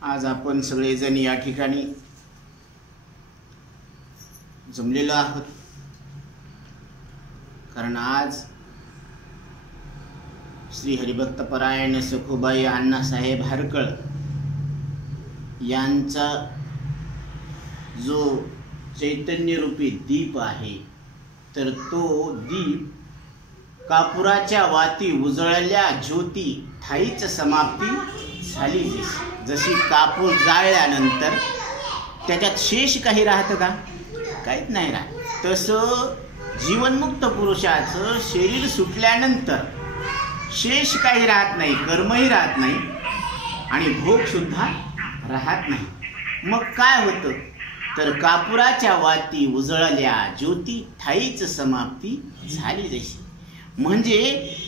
आज आपण सगळेजण या ठिकाणी जमलेलो आहोत, कारण आज श्री हरिभक्तपरायण सखुबाई अण्णासाहेब हरकळ यांचा जो चैतन्यरूपी दीप आहे, तर तो दीप कापुराच्या वाती उजळल्या ज्योती ठाईच समाप्ती झाली। जशी कापूर जाळल्यानंतर त्याच्यात शेष काही राहतं का? काहीच नाही राहत। तसं जीवनमुक्त पुरुषाचं शरीर सुटल्यानंतर शेष काही राहत नाही, कर्मही राहत नाही आणि भोग सुद्धा राहत नाही। मग काय होतं? तर कापुराच्या वाती उजळल्या ज्योती ठाईच समाप्ती झाली जशी। म्हणजे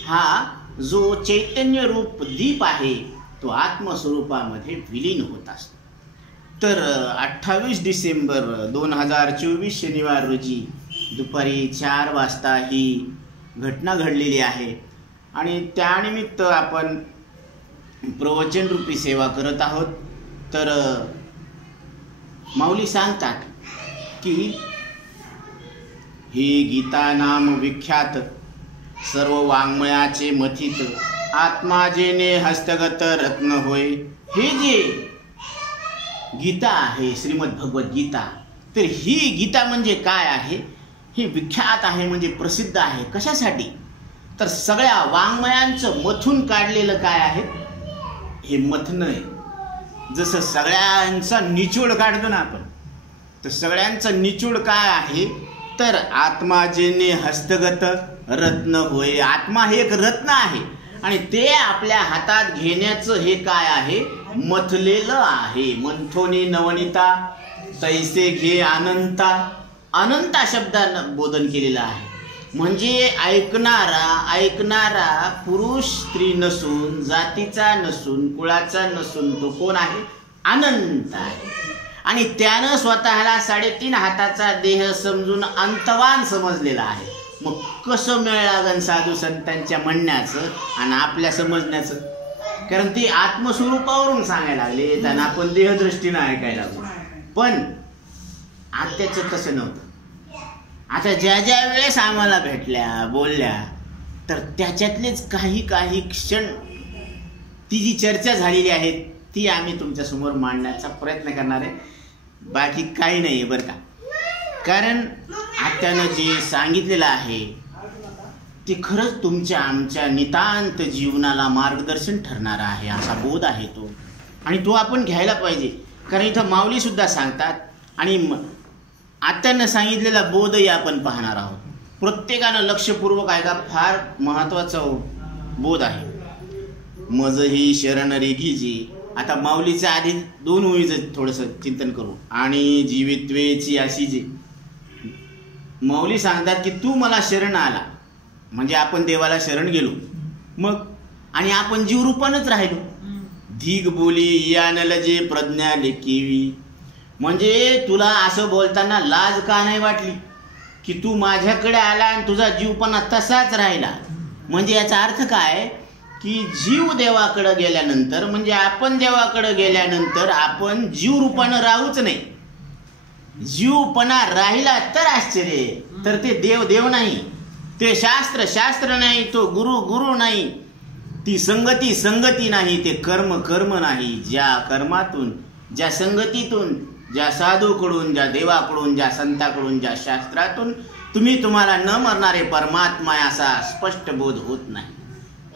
हा जो चैतन्य रूप दीप आहे तो आत्मस्वरूपामध्ये विलीन होत असतो। तर 28 डिसेंबर 2024 शनिवार रोजी दुपारी 4 वाजता ही घटना घडलेली आहे आणि त्यानिमित्त आपण प्रवचन रूपी सेवा करत आहोत। तर माऊली सांगतात की हे गीता नाम विख्यात सर्व वाङ्मयाचे मथित आत्मा जेने हस्तगत रत्न होय। हे जे गीता आहे श्रीमद भगवत गीता, तर ही गीता म्हणजे काय आहे? हे विख्यात आहे म्हणजे प्रसिद्ध आहे। कशासाठी? तर सगळ्या वाङ्मयांचं मथून काढलेलं काय आहे? हे मथन आहे। जसं सगळ्यांचा निचोड काढतो ना आपण, तर सगळ्यांचा निचोड काय आहे? तर आत्मा जेने हस्तगत रत्न होय। आत्मा हे एक रत्न आहे आणि ते आपल्या हातात घेण्याचं हे काय आहे? मथलेलं आहे। मंथोनी नवनीता तैसे घे अनंता। अनंता शब्दानं बोधन केलेलं आहे। म्हणजे ऐकणारा पुरुष स्त्री नसून, जातीचा नसून, कुळाचा नसून तो कोण आहे? अनंत आहे। आणि त्यानं स्वतःला 3.5 हाताचा देह समजून अंतवान समजलेला आहे। मग कसं मेळ लागन साधू संतांच्या म्हणण्याचं आणि आपल्या समजण्याचं? कारण ते आत्मस्वरूपावरून सांगायला लागले आणि आपण देहदृष्टीनं ऐकायला लागलो। पण आत्याचं तसं नव्हतं। आता ज्या ज्या वेळेस आम्हाला भेटल्या बोलल्या, तर त्याच्यातलेच काही क्षण ती जी चर्चा झालेली आहे ती आम्ही तुमच्यासमोर मांडण्याचा प्रयत्न करणार आहे। बाकी काही नाही बरं का। कारण आत्यानं जे सांगितलेलं आहे ते खरंच तुमच्या आमच्या नितांत जीवनाला मार्गदर्शन ठरणारा आहे, असा बोध आहे तो, आणि तो आपण घ्यायला पाहिजे। कारण इथं माऊली सुद्धा सांगतात आणि आत्यानं सांगितलेला बोधही आपण पाहणार आहोत। प्रत्येकानं लक्षपूर्वक ऐका, फार महत्वाचा बोध आहे। मज ही शरण रेघीजी। आता माऊलीचं आधी 2 ओळीचं थोडंसं चिंतन करू। आणि जीवित्वेची अशी जी माऊली सांगतात की तू मला शरण आला म्हणजे आपण देवाला शरण गेलो, मग आणि आपण जीवरूपानंच राहिलो। धीग बोली यानल जे प्रज्ञा लेकीवी। म्हणजे तुला असं बोलताना लाज का नाही वाटली की तू माझ्याकडे आला आणि तुझा जीवपणा तसाच राहिला? म्हणजे याचा अर्थ काय की जीव देवाकडे गेल्यानंतर, म्हणजे आपण देवाकडे गेल्यानंतर आपण जीवरूपानं राहूच नाही। जीवपणा राहिला तर आश्चर्य, तर ते देव नाही, ते शास्त्र नाही, तो गुरु नाही, ती संगती नाही, ते कर्म नाही। ज्या कर्मातून, ज्या संगतीतून, ज्या साधूकडून, ज्या देवाकडून, ज्या संताकडून, ज्या शास्त्रातून तुम्हाला न मरणारे परमात्मा असा स्पष्ट बोध होत नाही,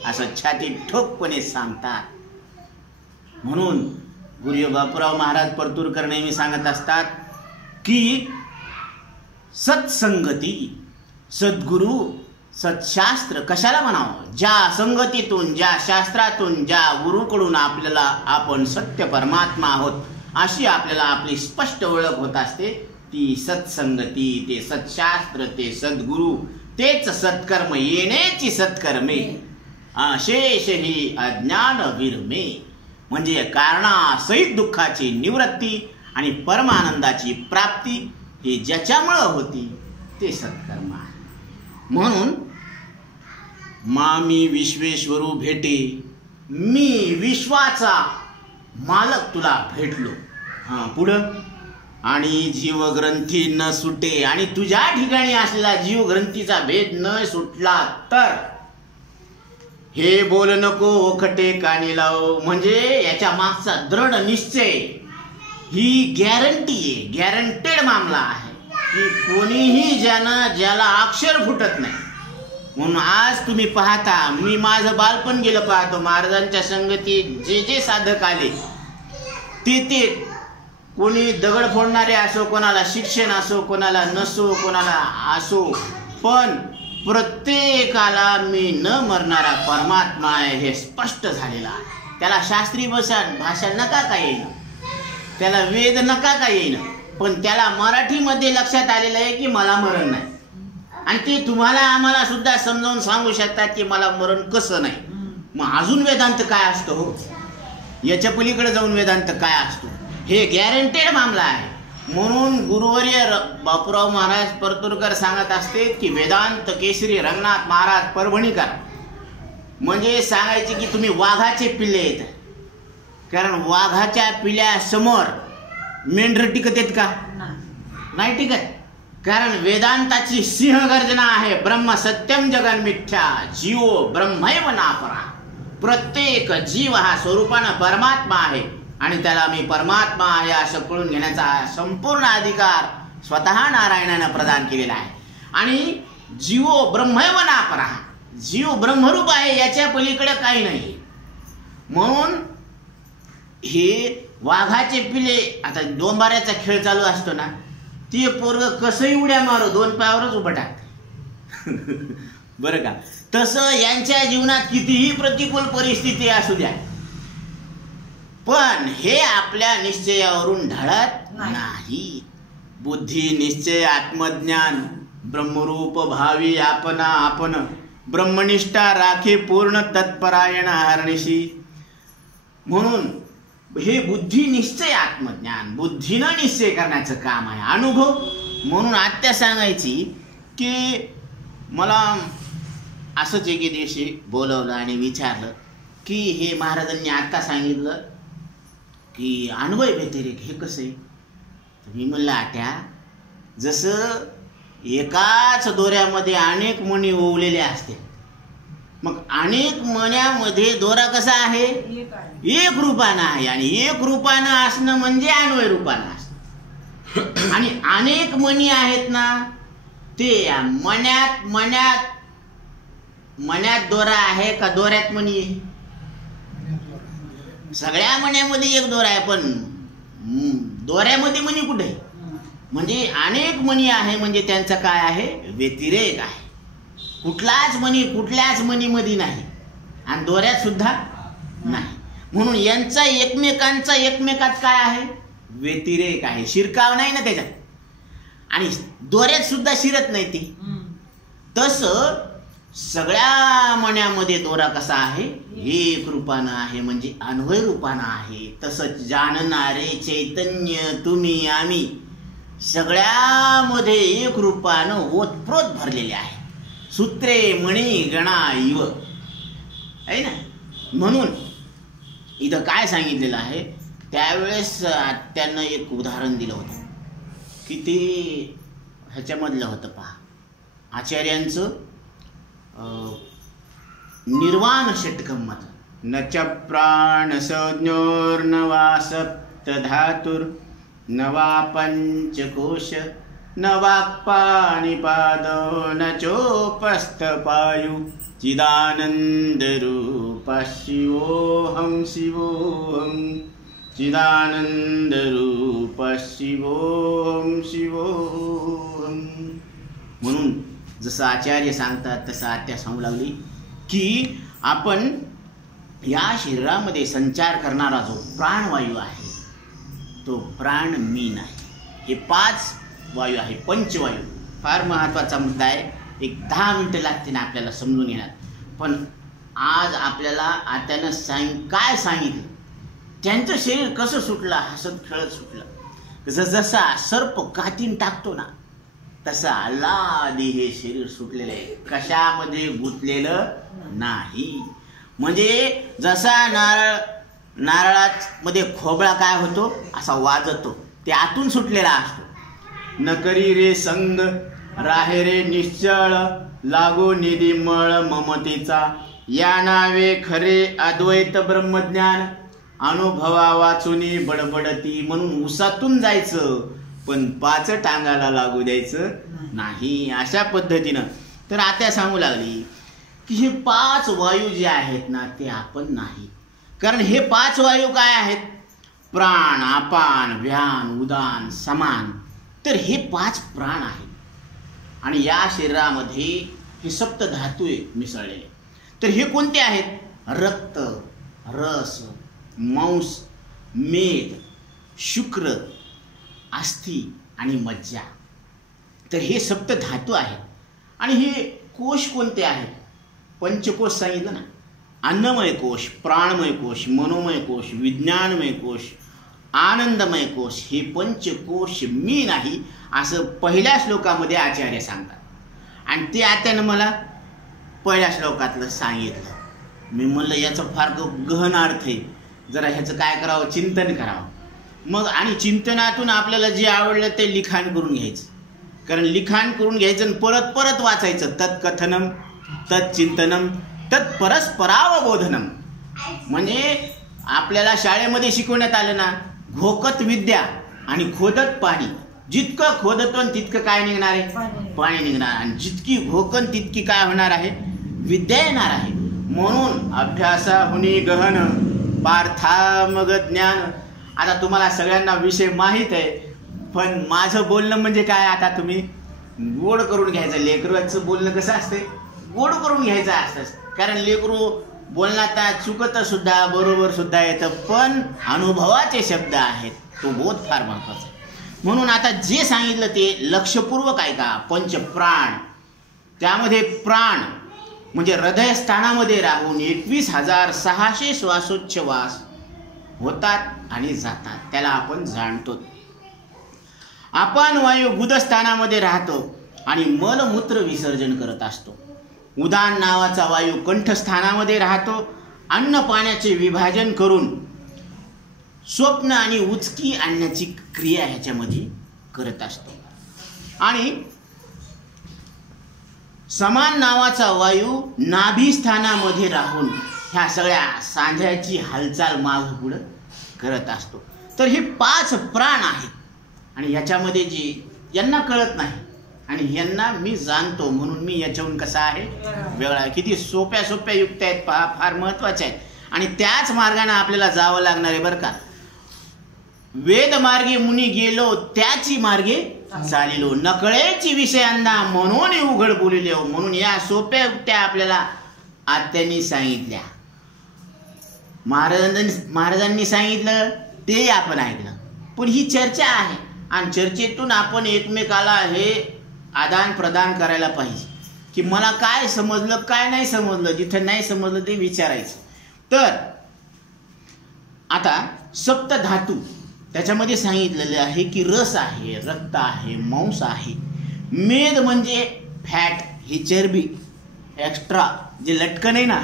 असं छाती ठोकपणे सांगतात। म्हणून गुरुजी बापूराव महाराज परतूरकर नेहमी सांगत असतात की सत्संगती, सद्गुरु, सत्शास्त्र कशाला म्हणावं? ज्या संगतीतून, ज्या शास्त्रातून, ज्या गुरुकडून आपण सत्य परमात्मा आहोत अशी आपल्याला आपली स्पष्ट ओळख होत असते। ती सत्संगती, ते सत्शास्त्र, ते सद्गुरु, तेच सत्कर्म, येण्याची सत्कर्मे, अशेष ही अज्ञान विरमे। म्हणजे कारणासहित दुःखाची निवृत्ती आणि परमानंदाची प्राप्ती हे ज्याच्यामुळे होती ते सत्कर्म आहे। म्हणून मामी विश्वेश्वरू भेटे, मी विश्वाचा मालक तुला भेटलो. पुढं, आणि जीवग्रंथी न सुटे, आणि तुझ्या ठिकाणी असलेला जीवग्रंथीचा भेद न सुटला तर हे बोल नको ओखटे कानी लाव. म्हणजे याच्या मागचा दृढ निश्चय, ही गॅरंटी आहे, गॅरंटेड मामला आहे की कोणीही ज्याला अक्षर फुटत नाही. म्हणून आज तुम्ही पाहता, मी माझं बालपण गेलं पाहतो, महाराजांच्या संगतीत जे जे साधक आले ते कोणी दगड फोडणारे असो, कोणाला शिक्षण असो, कोणाला नसो, कोणाला असो, पण प्रत्येकाला मी न मरणारा परमात्मा आहे हे स्पष्ट झालेलं आहे. त्याला शास्त्रीय भाषा नका का येईन, त्याला वेद नका का येईन, पण त्याला मराठीमध्ये लक्षात आलेलं आहे की मला मरण नाही. आणि ते तुम्हाला आम्हाला सुद्धा समजावून सांगू शकतात की मला मरण कसं नाही. मग अजून वेदांत काय असतो हो, याच्या पलीकडे जाऊन वेदांत काय असतो, हे गॅरंटेड मामला आहे. म्हणून गुरुवर्य बापूराव महाराज परतूरकर सांगत असते की वेदांत केसरी रंगनाथ महाराज परभणीकर म्हणजे सांगायचे की तुम्ही वाघाचे पिल्ले आहेत. कारण वाघाच्या पिल्ल्यासमोर मेंढर टिकत आहेत का? नाही टिकत. कारण वेदांताची सिंहगर्जना आहे, ब्रह्म सत्यम जगन मिथ्या जीवो ब्रह्मैव नापरा. प्रत्येक जीव हा स्वरूपानं परमात्मा आहे आणि त्याला मी परमात्मा आहे असं कळून घेण्याचा संपूर्ण अधिकार स्वतः नारायणानं प्रदान केलेला आहे. आणि जीवो ब्रह्मैव नापरा, जीव ब्रह्मरूप आहे, याच्या पलीकडे काही नाही. म्हणून हे वाघाचे पिले, आता डोंबाऱ्याचा खेळ चालू असतो ना, ते पोरग कसंही उड्या मारो, 2 पायावरच उभं टाकते बरं का. तसं यांच्या जीवनात कितीही प्रतिकूल परिस्थिती असू द्या, पण हे आपल्या निश्चयावरून ढळत नाही. बुद्धी निश्चय आत्मज्ञान ब्रह्मरूप भावी आपणा आपण ब्रह्मनिष्ठा राखे पूर्ण तत्परायण हरणीशी. म्हणून हे बुद्धी निश्चय आत्मज्ञान, बुद्धीनं निश्चय करण्याचं काम आहे, अनुभव. म्हणून आत्या सांगायची की मला असंच एके दिवशी बोलवलं आणि विचारलं की हे महाराजांनी आत्ता सांगितलं की अन्वय व्यतिरेक हे कसं आहे. मी म्हणलं आत्या, जसं एकाच दोऱ्यामध्ये अनेक मणी ओवलेले असते, मग अनेक मण्यामध्ये दोरा कसा आहे, एक रूपानं आहे. आणि एक रूपानं असणं म्हणजे अन्वय रूपानं असणं. आणि अनेक मणी आहेत ना, ते मण्यात दोरा आहे का दोऱ्यात मणी आहे? सगळ्या मण्यामध्ये एक दोरा आहे, पण दोऱ्यामध्ये मणी कुठे? म्हणजे अनेक मणी आहे, म्हणजे त्यांचा काय आहे, व्यतिरेक आहे. कुठल्याच मणीमध्ये नाही आणि दोऱ्यात सुद्धा नाही. म्हणून यांचा एकमेकात काय आहे, व्यतिरेक आहे. शिरकाव नाही ना त्याच्यात, आणि दोऱ्यात सुद्धा शिरत नाही ते. तसं सगळ्या मण्यामध्ये दोरा कसा आहे, एक रूपानं आहे, म्हणजे अन्वय रूपानं आहे. तसंच जाणणारे चैतन्य तुम्ही आम्ही सगळ्यामध्ये एक रूपानं ओतप्रोत भरलेले आहे. सूत्रे मणी गणा इव आहे ना. म्हणून इथं काय सांगितलेलं आहे, त्यावेळेस त्यांना एक उदाहरण दिलं होतं की ते ह्याच्यामधलं होतं पहा, आचार्यांचं निर्वाण षटकम मत. न च प्राण संज्ञोर्न वा सप्त धातुर न वा पंचकोश न वाक्पाणिपादो न चोपस्थ पायु चिदानंद रूप शिवोहम शिवोहम चिदानंद रूप शिवोहम शिवोहम. म्हणून जसं आचार्य सांगतात तसं आत्या सांगू लागली की आपण या शरीरामध्ये संचार करणारा जो प्राणवायू आहे तो प्राण मी नाही. हे 5 वायू आहे, पंचवायू. फार महत्त्वाचा मुद्दा आहे, एक 10 मिनिटं लागते ना आपल्याला समजून येणार. पण आज आपल्याला आत्यानं काय सांगितलं, त्यांचं शरीर कसं सुटलं, हसत खेळत सुटलं. जसा सर्प कातीन टाकतो ना, तसं आल्हादी हे शरीर सुटलेलं आहे, कशामध्ये गुंतलेलं नाही. म्हणजे जसा नारळ नारळात मध्ये खोबळा काय होतो, असा वाजतो, ते आतून सुटलेला असतो. न करी रे संग राहे रे निश्चळ, लागो निधी मळ ममतेचा, या नावे खरे अद्वैत ब्रह्मज्ञान, अनुभवा वाचुनी बडबडती. म्हणून उसातून जायचं पण 5 टांगाला लागू द्यायचं नाही. अशा पद्धतीनं तर आता सांगू लागली की हे 5 वायू जे आहेत ना ते आपण नाही. कारण हे 5 वायू काय आहेत, प्राण, अपान, व्यान, उदान, समान. तर हे 5 प्राण आहेत आणि या शरीरामध्ये हे सप्त धातू मिसळलेले. तर हे कोणते आहेत, रक्त, रस, मांस, मेद, शुक्र, अस्थि आणि मज्जा. तर हे सप्त धातू आहेत. आणि हे कोश कोणते आहेत, पंचकोश सांगितलं ना, अन्नमय कोश, प्राणमय कोश, मनोमय कोश, विज्ञानमय कोश, आनंदमय कोश. हे पंचकोश मी नाही असं पहिल्या श्लोकामध्ये आचार्य सांगतात. आणि ते आत्यानं मला पहिल्या श्लोकातलं सांगितलं. मी म्हणलं याचं फार गहन अर्थ आहे, जरा ह्याचं काय करावं, चिंतन करावं. मग आणि चिंतनातून आपल्याला जे आवडलं ते लिखाण करून घ्यायचं. कारण लिखाण करून घ्यायचं आणि परत परत वाचायचं. तत्कथनम तत्चिंतनम तत्परस्परावबोधनम. म्हणजे आपल्याला शाळेमध्ये शिकवण्यात आलं ना, घोकत विद्या आणि खोदत पाणी. जितकं खोदतो तितकं काय निघणार आहे, पाणी निघणार. आणि जितकी घोकन तितकी काय होणार आहे, विद्या येणार आहे. म्हणून अभ्यासा हुनी गहन पार्था मग ज्ञान. आता तुम्हाला सगळ्यांना विषय माहीत आहे, पण माझं बोलणं म्हणजे काय, आता तुम्ही गोड करून घ्यायचं. लेकरूचं बोलणं कसं असते, गोड करून घ्यायचं असतं. कारण लेकरू बोलण्यात चुकत सुद्धा, बरोबर सुद्धा येतं, पण अनुभवाचे शब्द आहेत, तो बोध फार महत्वाचा आहे. म्हणून आता जे सांगितलं ते लक्षपूर्वक ऐका. पंचप्राण, त्यामध्ये प्राण म्हणजे हृदयस्थानामध्ये राहून 21,600 श्वासोच्छवास होतात आणि जातात, त्याला आपण जाणतो. आपण वायू गुदस्थानामध्ये राहतो आणि मलमूत्र विसर्जन करत असतो. उदान नावाचा वायू कंठस्थानामध्ये राहतो, अन्न पाण्याचे विभाजन करून स्वप्न आणि उचकी आणण्याची क्रिया ह्याच्यामध्ये करत असतो. आणि समान नावाचा वायू नाभिस्थानामध्ये राहून ह्या सगळ्या सांध्याची हालचाल माग पुढं करत असतो. तर हे 5 प्राण आहेत. आणि याच्यामध्ये जे यांना कळत नाही आणि यांना मी जाणतो, म्हणून मी याच्याहून कसा आहे, वेगळा आहे. किती सोप्या सोप्या युक्त्या आहेत पहा, फार महत्वाच्या आहेत. आणि त्याच मार्गाने आपल्याला जावं लागणार आहे बरं का. वेद मार्गे मुनी गेलो, त्याची मार्गे चालिलो, नकळेची विषयांना म्हणून उघड बोलिलो. म्हणून या सोप्या युक्त्या आपल्याला आत्यांनी सांगितल्या, महाराजांनी सांगितलं, ते आपण ऐकलं. पण ही चर्चा आहे आणि चर्चेतून आपण एकमेकाला हे आदान प्रदान करायला पाहिजे की मला काय समजलं, काय नाही समजलं. जिथं नाही समजलं ते विचारायचं. तर आता सप्त धातू त्याच्यामध्ये सांगितलेले आहे की रस आहे, रक्त आहे, मांस आहे, मेद म्हणजे फॅट, ही चरबी एक्स्ट्रा जे लटकन आहे ना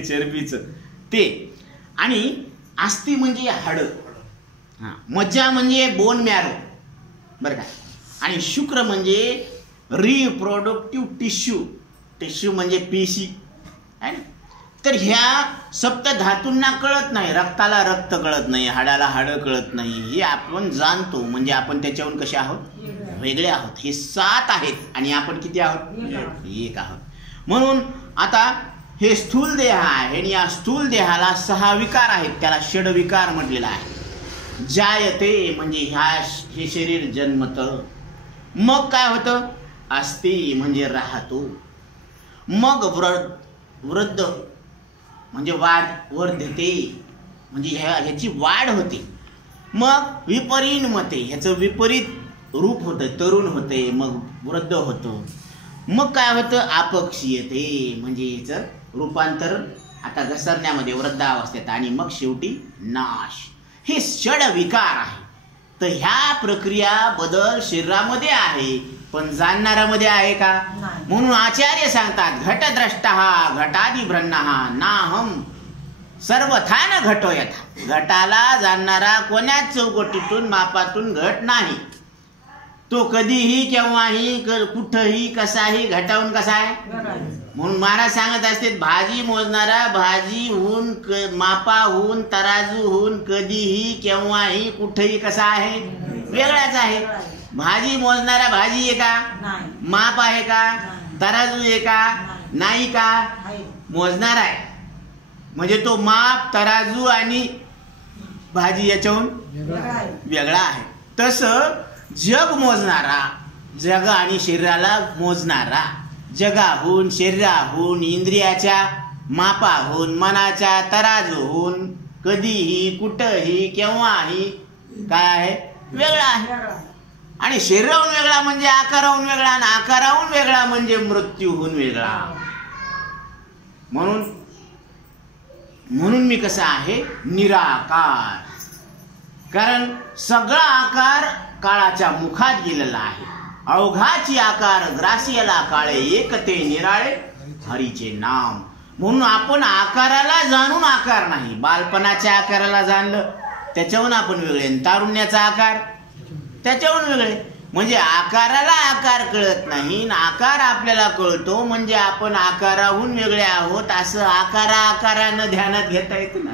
चरबीचं ते, आणि अस्थि म्हणजे हाडं, मज्जा म्हणजे बोन मॅरो बरं का, आणि शुक्र म्हणजे रिप्रोडक्टिव्ह टिश्यू म्हणजे पेशी आहे ना. तर ह्या सप्त धातूंना कळत नाही, रक्ताला रक्त कळत नाही, हाडाला हाडं कळत नाही, हे आपण जाणतो. म्हणजे आपण त्याच्याहून कसे आहोत, वेगळे आहोत. हे 7 आहेत आणि आपण किती आहोत, 1 आहोत. म्हणून आता हे स्थूल देह आहे आणि या स्थूल देहाला 6 विकार आहेत, त्याला षडविकार म्हटलेला आहे. जायते म्हणजे हे शरीर जन्मतं, मग काय होतं, अस्ति म्हणजे राहतो, मग वृद्ध म्हणजे वाढ, वर्धते म्हणजे ह्याची वाढ होते, मग विपरिणमते ह्याचं विपरीत रूप होतं, तरुण होते, मग वृद्ध होतो, मग काय होतं, अपक्षीयते म्हणजे ह्याचं रूपांतर आता घसरण्यामध्ये वृद्धावस्थेत, आणि मग शेवटी नाश. हे षड विकार आहे. तर ह्या प्रक्रिया बदल शरीरामध्ये आहे, पण जाणणाऱ्यामध्ये आहे का. म्हणून आचार्य सांगतात, घटद्रष्टा घटादिभ्रन्नः नाहम सर्वथा न घटो यथा. घटाला जाणणारा कोण्याच चौकटीतून मापातून घट नाही. तो कधीही केव्हाही कुठंही कसाही घटावून कसा आहे. म्हणून महाराज सांगत असते भाजी मोजणारा भाजीहून मापाहून तराजूहून कधीही केव्हाही कुठंही कसा आहे, वेगळाच आहे. भाजी मोजणारा भाजी आहे का, माप आहे का, तराजू आहे का, नाही का, मोजणार आहे. म्हणजे तो माप तराजू आणि भाजी याच्याहून वेगळा आहे. तसं जग मोजणारा, जग आणि शरीराला मोजणारा, जगाहून शरीराहून इंद्रियाच्या मापाहून मनाच्या तराजूहून कधीही कुठंही केव्हाही काय आहे, वेगळा आहे. आणि शरीराहून वेगळा म्हणजे आकाराहून वेगळा, आणि आकाराहून वेगळा म्हणजे मृत्यूहून वेगळा. म्हणून मी कसा आहे, निराकार. कारण सगळा आकार काळाच्या मुखात गेलेला आहे. अवघाची आकार ग्रासियाला काळे, एकते निराळे हरीचे नाम. म्हणून आपण आकाराला जाणून आकार नाही. बालपणाच्या आकाराला जाणलं त्याच्याहून आपण वेगळे, तारुण्याचा आकार त्याच्याहून वेगळे. म्हणजे आकाराला आकार कळत नाही, आकार आपल्याला कळतो. म्हणजे आपण आकाराहून वेगळे आहोत असं आकारानं ध्यानात घेता येत ना.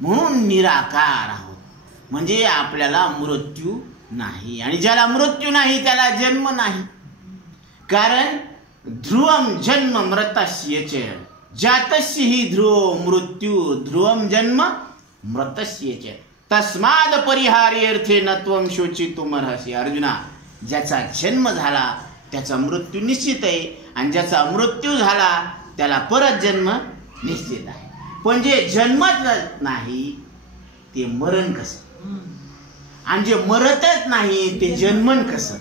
म्हणून निराकार आहोत. म्हणजे आपल्याला मृत्यू नाही, आणि ज्याला मृत्यू नाही त्याला जन्म नाही. कारण ध्रुवम जन्म मृतस्य च जातस्य हि ध्रुव मृत्यू ध्रुवम जन्म मृतस्य च तस्माद परिहार्यर्थे नत्वम शोचितुमर्हसि. अर्जुना, ज्याचा जन्म झाला त्याचा मृत्यू निश्चित आहे, आणि ज्याचा मृत्यू झाला त्याला परत जन्म निश्चित आहे. पण जे जन्मत नाही ते मरण कसं, आणि जे मरतच नाही ते जन्मन कसं.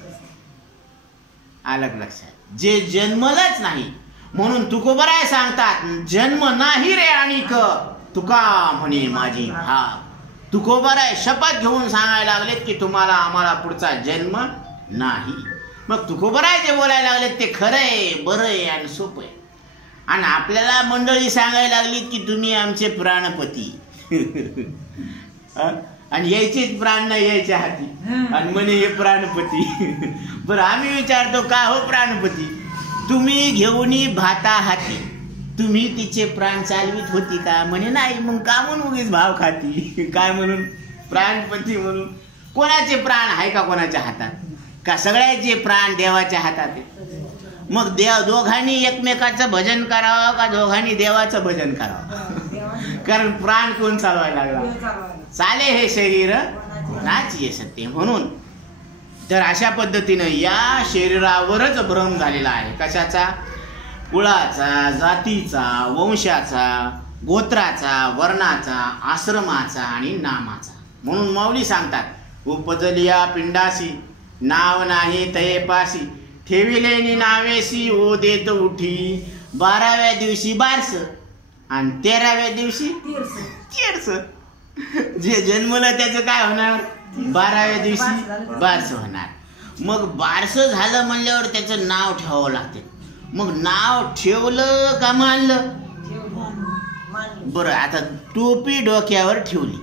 आलं लक्षात. जे जन्मलंच नाही, म्हणून तुकोबराय सांगतात जन्म नाही रे आणिक तुका म्हणे माझी भाग. तुकोबराय शपथ घेऊन सांगायला लागलेत की तुम्हाला आम्हाला पुढचा जन्म नाही. मग तुकोबराय जे बोलायला लागलेत ते खरं आहे, बरं आहे आणि सोपं आहे. आणि आपल्याला मंडळी सांगायला लागली की तुम्ही आमचे प्राणपती आणि यायचेच प्राण नाही यायच्या हाती, आणि म्हणे हे प्राणपती. बरं आम्ही विचारतो का हो प्राणपती, तुम्ही घेऊन भाता हाती तुम्ही तिचे प्राण चालवित होती का. म्हणे नाही. मग का म्हणून उगीच भाव खाती, काय म्हणून प्राणपती म्हणून. कोणाचे प्राण आहे का कोणाच्या हातात, का सगळ्याचे प्राण देवाच्या हातात आहेत. मग दोघांनी एकमेकाचं भजन करावं का दोघांनी देवाचं भजन करावं. कारण प्राण कोण चालवायला लागला, चाले हे शरीर नाची सत्य. म्हणून तर अशा पद्धतीनं या शरीरावरच भ्रम झालेला आहे. कशाचा, कुळाचा, जातीचा, वंशाचा, गोत्राचा, वर्णाचा, आश्रमाचा आणि नामाचा. म्हणून माऊली सांगतात उपजलिया पिंडासी नाव नाही तये पासी ठेविलेनी नावेसी ओ देत उठी. 12व्या दिवशी बारस आणि 13व्या दिवशी तीर्स. जे जन्मलं त्याचं काय होणार, 12व्या दिवशी बारस होणार. मग बारस झालं म्हणल्यावर त्याचं नाव ठेवावं लागते. मग नाव ठेवलं का मानलं. बरं आता टोपी डोक्यावर ठेवली,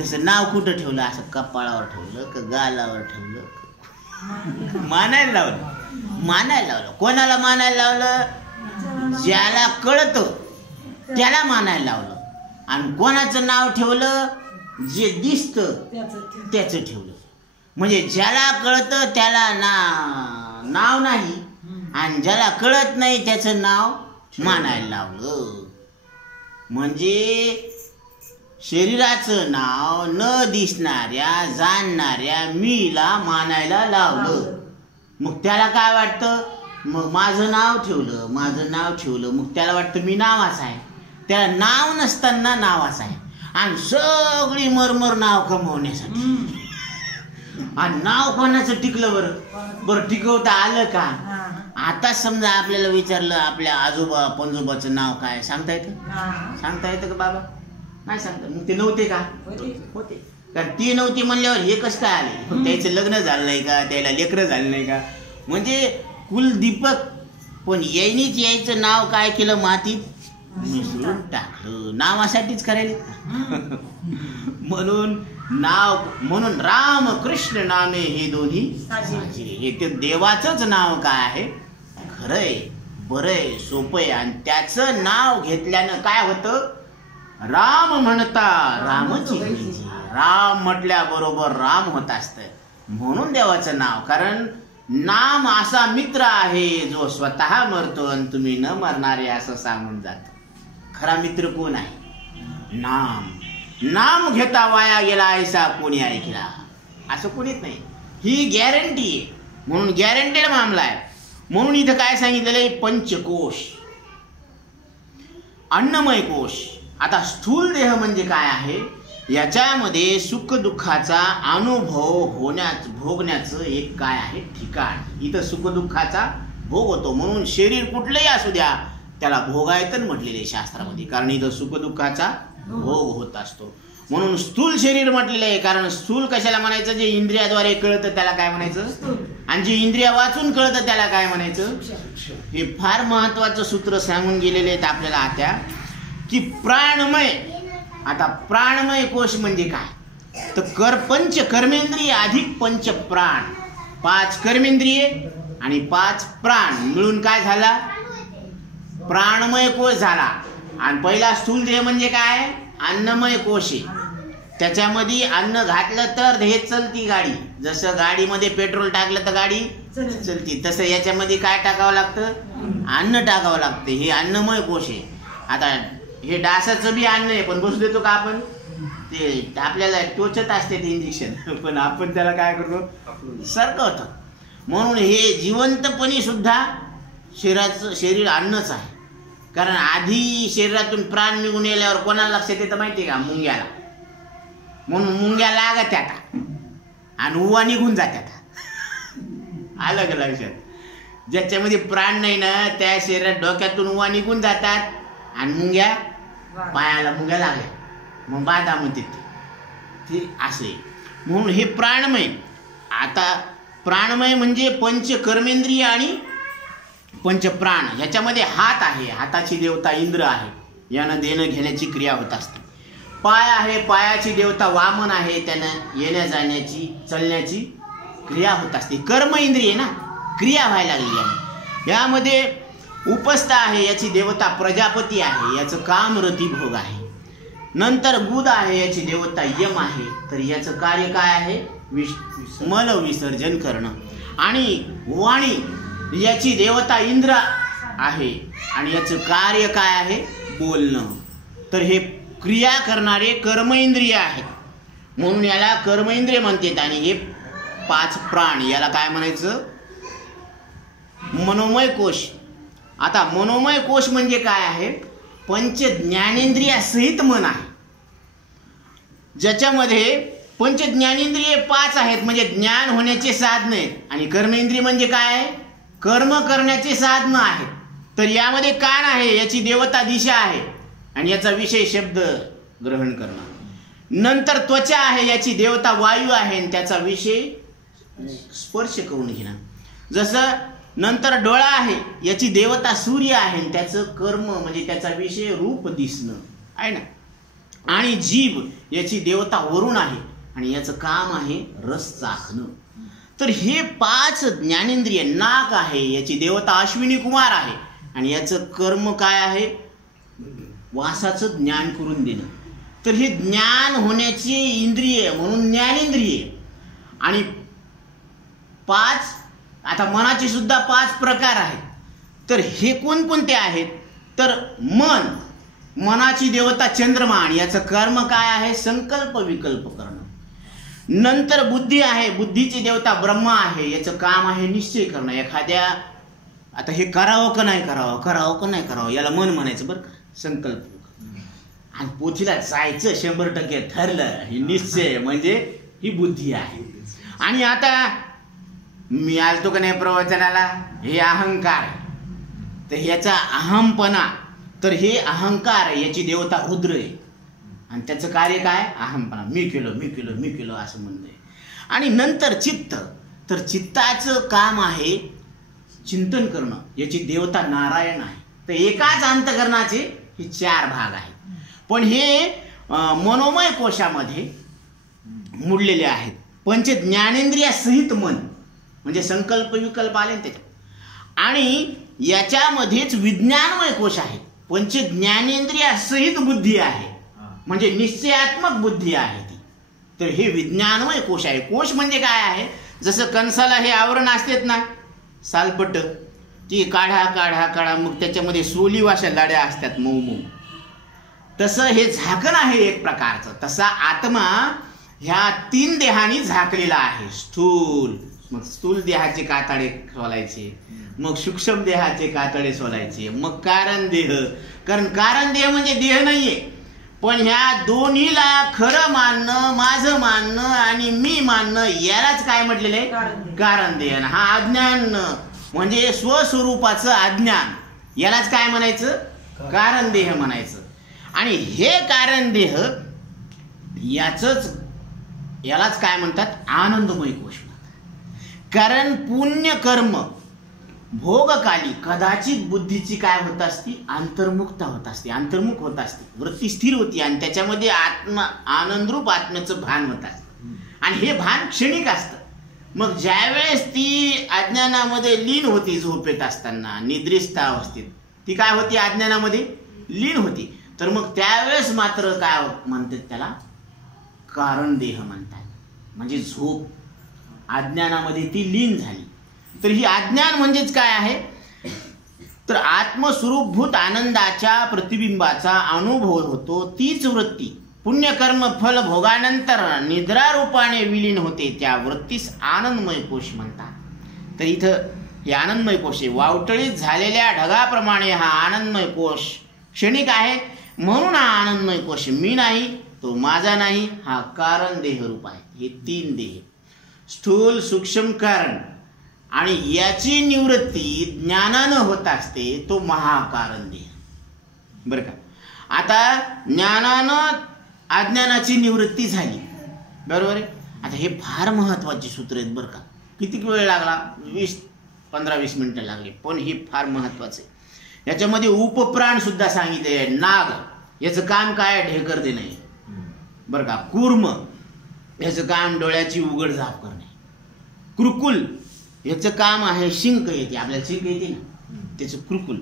तसं नाव कुठं ठेवलं, असं कपाळावर ठेवलं का गालावर ठेवलं, मानायला लावलं. मानायला लावलं. कोणाला मानायला लावलं, ज्याला कळतं त्याला मानायला लावलं. आणि कोणाचं नाव ठेवलं, जे दिसतं त्याचं ठेवलं. म्हणजे ज्याला कळतं त्याला नाव नाही, आणि ज्याला कळत नाही त्याचं नाव मानायला लावलं. म्हणजे शरीराचं नाव न दिसणाऱ्या जाणणाऱ्या मीला मानायला लावलं. मग त्याला काय वाटतं, मग माझं नाव ठेवलं. मग त्याला वाटतं मी नावाचं आहे. त्याला नाव नसताना नावाचं आहे. आणि सगळी मरमर नाव कमवण्यासाठी. आणि नाव कोणाचं टिकलं बरं टिकवता आलं का. आता समजा आपल्याला विचारलं आपल्या आजोबा पंजोबाचं नाव काय, सांगता येतं का बाबा, नाही सांगता. मग ते नव्हते का, होते. कारण ती नव्हती म्हणल्यावर हे कसं काय आले. त्याचं लग्न झालं नाही का, त्याला लेकरं झालं नाही का. म्हणजे कुलदीपक. पण यायचं नाव काय केलं, मातीत मिसळून टाकलं. नावासाठीच करायला. म्हणून राम कृष्ण नामे हे दोन्ही साजिरे. हे ते देवाचंच नाव काय आहे, खरंय, बरंय, सोपंय. आणि त्याचं नाव घेतल्यानं काय होतं, राम म्हणता रामची निजी. राम म्हटल्याबरोबर राम होत असतं. म्हणून देवाचं नाव, कारण नाम असा मित्र आहे जो स्वतः मरतो आणि तुम्ही न मरणारे असं सांगून जातो. खरा मित्र कोण आहे, नाम. नाम घेता वाया गेला ऐसा कोणी ऐकला, असं कोणीच नाही. ही गॅरंटी आहे, म्हणून गॅरंटेड मामला आहे. म्हणून इथं काय सांगितलेलं आहे, पंचकोश, अन्नमय कोश. आता स्थूल देह म्हणजे काय आहे, याच्यामध्ये सुख दुःखाचा अनुभव भोगण्याचं एक काय आहे ठिकाण. इथं सुख दुःखाचा भोग होतो. म्हणून शरीर कुठलंही असू द्या त्याला भोगायतन म्हटलेले आहे शास्त्रामध्ये, कारण इथं सुख दुःखाचा भोग होत असतो. म्हणून स्थूल शरीर म्हटलेलं आहे. कारण स्थूल कशाला म्हणायचं, जे इंद्रियाद्वारे कळतं त्याला काय म्हणायचं, आणि जे इंद्रिया वाचून कळतं त्याला काय म्हणायचं. हे फार महत्वाचं सूत्र सांगून गेलेले आहेत आपल्याला आता, की प्राणमय. आता प्राणमय कोश म्हणजे काय, तर पंच कर्मेंद्रिय अधिक पंच प्राण. 5 कर्मेंद्रिय आणि 5 प्राण मिळून काय झाला, प्राणमय कोश झाला. आणि पहिला स्थूल देह म्हणजे काय, अन्नमय कोश आहे. त्याच्यामध्ये अन्न घातलं तर हे चलती गाडी. जसं गाडीमध्ये पेट्रोल टाकलं तर गाडी चलती, तसं याच्यामध्ये काय टाकावं लागतं, अन्न टाकावं लागतं. हे अन्नमय कोश आहे. आता हे डासाचं बी अन्न आहे, पण बसू देतो का आपण, ते आपल्याला टोचत असते ते इंजेक्शन, पण आपण त्याला काय करतो, सरकवतो. म्हणून हे जिवंतपणी सुद्धा शरीर अन्नच आहे. कारण आधी शरीरातून प्राण निघून गेल्यावर कोणाला लक्षात येतं माहिती आहे का, मुंग्याला. म्हणून मुंग्या लागत आता आणि उवा निघून जात्यात. आलं का लक्षात, ज्याच्यामध्ये प्राण नाही ना त्या शरीरात डोक्यातून उवा निघून जातात आणि मुंग्या पायाला मुंग्या लागल्या, मग बाधा म्हणते ते असे. म्हणून हे प्राणमय. आता प्राणमय म्हणजे पंच कर्मेंद्रिय आणि पंचप्राण. ह्याच्यामध्ये हात आहे, हाताची देवता इंद्र आहे, यानं देणं घेण्याची क्रिया होत असते. पाय आहे, पायाची देवता वामन आहे, त्यानं येण्या जाण्याची चलण्याची क्रिया होत असते. कर्म इंद्रिय ना, क्रिया व्हायला लागली आहे. यामध्ये उपस्थ आहे, याची देवता प्रजापती आहे, याचं काम रतिभोग आहे. नंतर गुद आहे, याची देवता यम आहे, तर याचं कार्य काय आहे, मल विसर्जन करणं. आणि वाणी, याची देवता इंद्र आहे आणि याचं कार्य काय आहे, बोलणं. तर हे क्रिया करणारे कर्म इंद्रिय आहेत, म्हणून याला कर्म इंद्रिय म्हणतात. आणि हे 5 प्राण, याला काय म्हणायचं, मनोमय कोश. आता मनोमय कोश म्हणजे काय आहे, पंच ज्ञानेंद्रियासहित मन आहे, ज्याच्यामध्ये पंच ज्ञानेंद्रिय 5 आहेत, म्हणजे ज्ञान होण्याचे साधन आहेत. आणि कर्मेंद्रिय म्हणजे काय आहे, कर्म करण्याचे साधन आहेत. तर यामध्ये कान आहे, याची देवता दिशा आहे आणि याचा विषय शब्द ग्रहण करणं. नंतर त्वचा आहे, याची देवता वायू आहे आणि त्याचा विषय स्पर्श करून घेणं. जसं नंतर डोळा आहे, याची देवता सूर्य आहे आणि त्याचं कर्म म्हणजे त्याचा विषय रूप दिसणं आहे ना. आणि जीभ, याची देवता वरुण आहे आणि याचं काम आहे रस चाखणं. तर हे 5 ज्ञानेंद्रिय. नाक आहे, याची देवता अश्विनी कुमार आहे आणि याचं कर्म काय आहे, वासाचं ज्ञान करून देणं. तर हे ज्ञान होण्याचे इंद्रिय म्हणून ज्ञानेंद्रिय. आणि 5, आता मनाचे सुद्धा 5 प्रकार आहेत. तर हे कोणकोणते आहेत, तर मन, मनाची देवता चंद्रमा आणि याचं कर्म काय आहे, संकल्प विकल्प करणं. नंतर बुद्धी आहे, बुद्धीची देवता ब्रह्मा आहे, याचं काम आहे निश्चय करणं. एखाद्या, आता हे करावं का नाही करावं, करावं का नाही करावं, याला मन म्हणायचं बरं का, संकल्प. आणि पोथीला जायचं 100% ठरलं, ही निश्चय म्हणजे ही बुद्धी आहे. आणि आता मी आलतो का नाही प्रवचनाला, हे अहंकार. तर ह्याचा अहमपणा, तर हे अहंकार, याची देवता रुद्र आहे आणि त्याचं कार्य काय, अहमपणा, मी केलो असं म्हणणं. आणि नंतर चित्त, तर चित्ताचं काम आहे चिंतन करणं, याची देवता नारायण आहे. तर एकाच अंतकरणाचे हे 4 भाग आहेत. पण हे मनोमय कोशामध्ये मुडलेले आहेत. पंच ज्ञानेंद्रिया सहित मन म्हणजे संकल्प विकल्प आले ना त्याच्यात. आणि याच्यामध्येच विज्ञानमय कोश आहे. पंच ज्ञानेंद्रिया सहित बुद्धी आहे म्हणजे निश्चयात्मक बुद्धी आहे ती. तर हे विज्ञानमय कोश आहे. कोश म्हणजे काय आहे, जसं कणसाला हे आवरण असतेत ना सालपट, ती काढा काढा काढा मग त्याच्यामध्ये सोली वाशा लाड्या असतात मऊ मऊ, तसं हे झाकण आहे एक प्रकारचं. तसा आत्मा ह्या 3 देहांनी झाकलेला आहे. स्थूल, मग स्थूल देहाचे कातडे सोलायचे, मग सूक्ष्म देहाचे कातडे सोलायचे, मग कारण देह. कारण देह म्हणजे देह नाहीये, पण ह्या दोन्हीला खरं मानणं, माझं मानणं आणि मी मानणं यालाच काय म्हटलेलं आहे, कारण देह. हा अज्ञान म्हणजे स्वस्वरूपाचं अज्ञान, यालाच काय म्हणायचं, कारण देह म्हणायचं. आणि हे कारण देह यालाच काय म्हणतात, आनंदमय कोश म्हणतात. कारण पुण्य कर्म भोगकाली कदाचित बुद्धीची काय होत असती, अंतर्मुखता होत असते, अंतर्मुख होत असते, वृत्ती स्थिर होती आणि त्याच्यामध्ये आनंदरूप आत्म्याचं भान होत असतं. आणि हे भान क्षणिक असतं. मग ज्यावेळेस ती अज्ञानामध्ये लीन होती, झोपेत असताना निद्रिस्त अवस्थेत ती काय होती, अज्ञानामध्ये लीन होती. तर मग त्यावेळेस मात्र काय म्हणतात, त्याला कारण देह म्हणतात. म्हणजे झोप, अज्ञानामध्ये ती लीन झाली. तर ही अज्ञान म्हणजेच काय आहे, तर आत्मस्वरूपभूत आनंदाच्या प्रतिबिंबाचा अनुभव होतो. तीच वृत्ती पुण्यकर्म फल भोगानंतर निद्रा रूपाने विलीन होते. त्या वृत्तीस आनंदमय कोश म्हणतात. तर इथं हे आनंदमय कोश आहे. वावटळीत झालेल्या ढगाप्रमाणे हा आनंदमय कोश क्षणिक आहे. म्हणून हा आनंदमय कोश मी नाही, तो माझा नाही, हा कारण देह रूप आहे. हे 3 देह, स्थूल सूक्ष्म कारण, आणि याची निवृत्ती ज्ञानानं होत असते, तो महाकारण देह. बरं का. आता ज्ञानानं अज्ञानाची निवृत्ती झाली, बरोबर आहे. आता हे फार महत्वाची सूत्र आहेत बरं का. किती वेळ लागला, 15-20 मिनिटं लागली, पण हे फार महत्वाचं आहे. याच्यामध्ये उपप्राण सुद्धा सांगितले. नाग याचं काम काय, ढेकर देणे बरं का. कूर्म याचं काम डोळ्याची उघड झाप करणे. कृकुल याचं काम आहे, शिंक येते आपल्याला, शिंक येते ना त्याचं कृकुल.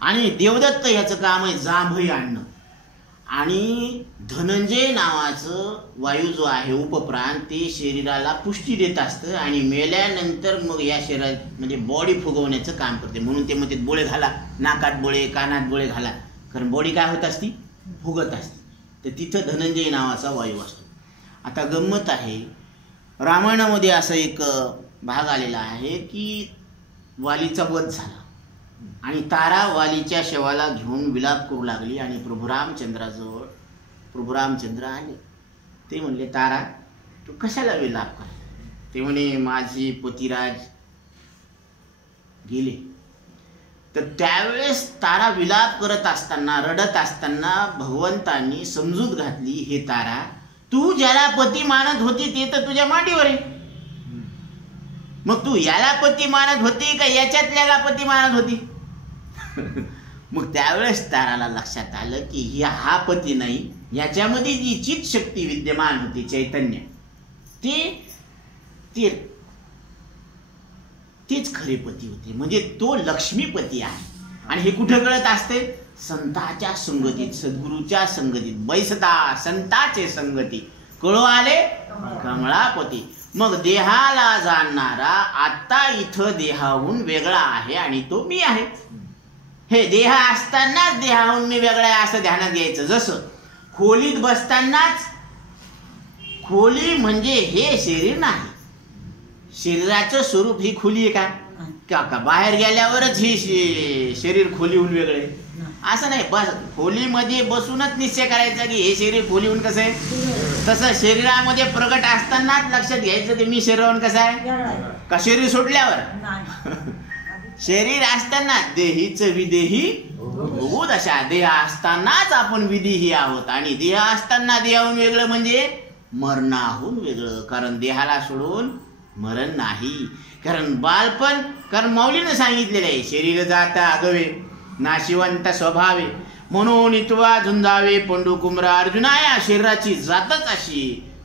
आणि देवदत्त याचं काम आहे जांभई आणणं. आणि धनंजय नावाचं वायू जो आहे उपप्राण, ते शरीराला पुष्टी देत असतं आणि मेल्यानंतर मग या शरीरात म्हणजे बॉडी फुगवण्याचं काम करते. म्हणून ते म्हणते बोळे घाला, नाकात बोळे, कानात बोळे घाला, कारण बॉडी काय होत असती, फुगत असते. तर तिथं धनंजय नावाचा वायू असतो. आता गंमत आहे, रामायणामध्ये असा एक भाग आलेला आहे की वालीचा वध झाला आणि तारा वालीच्या शवाला घेऊन विलाप करू लागली. आणि प्रभू रामचंद्र आले. ते म्हणले, तारा तू कशाला विलाप कर. ते म्हणे, माझे पतिराज गेले. तर त्यावेळेस तारा विलाप करत असताना, रडत असताना भगवंतांनी समजूत घातली, हे तारा, तू ज्याला पती मानत होती ते तर तुझ्या मांडीवर आहे. मग तू याला पती मानत होती का याच्यातल्याला पती मानत होती. मग त्यावेळेस ताराला लक्षात आलं की हा पती नाही, याच्यामध्ये जी चित शक्ती विद्यमान होती, चैतन्य, तेच खरे पती होते. म्हणजे तो लक्ष्मीपती आहे. आणि हे कुठं कळत असते, संताच्या संगतीत, सद्गुरूच्या संगतीत. बैसता संताचे संगती, कळो आले कमळापती. मग देहाला जाणणारा आता इथं देहाहून वेगळा आहे आणि तो मी आहे. हे देह असतानाच देहाहून मी वेगळा आहे असं ध्यानात घ्यायचं. जसं खोलीत बसतानाच, खोली म्हणजे हे शरीर नाही, शरीराचं स्वरूप ही खोली आहे का बाहेर गेल्यावरच हे शरीर खोलीहून वेगळे असं नाही. बस खोलीमध्ये बसूनच निश्चय करायचा की हे शरीर खोलीहून कसं आहे. तसं शरीरामध्ये प्रगट असतानाच लक्षात घ्यायचं की मी शरीराहून कसं आहे का शरीर सोडल्यावर. शरीर असताना देहीच विदेही भोगू दशा. देह असतानाच आपण विदेही आहोत आणि देह असताना देहाहून वेगळं म्हणजे मरणाहून वेगळं. कारण देहाला सोडून मरण नाही. कारण बालपण, कारण माऊलीनं सांगितलेलं आहे, शरीर जाता आगवे नाशिवंत स्वभावे म्हणून इतवा झुंजावे पंडू कुमरा अर्जुना, या शरीराची जातच अशी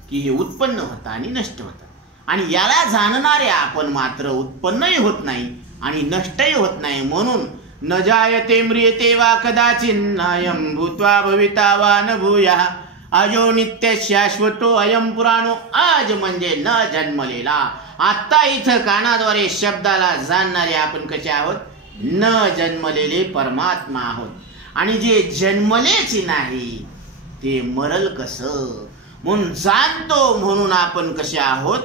की हे उत्पन्न होतं आणि नष्ट होतं, आणि याला जाणणारे आपण मात्र उत्पन्नही होत नाही आणि नष्टही होत नाही. म्हणून न जायते म्रियते वा कदाचिन्नायं भूत्वा भविता वा न भूयः अजो नित्य शाश्वतो अयम पुराणो. अज म्हणजे न जन्मलेला. आता इथं कानाद्वारे शब्दाला जाणणारे आपण कसे आहोत? न जन्मलेले परमात्मा आहोत. आणि जे जन्मलेच नाही ते मरल कसं? म्हणून जाणतो म्हणून आपण कसे आहोत?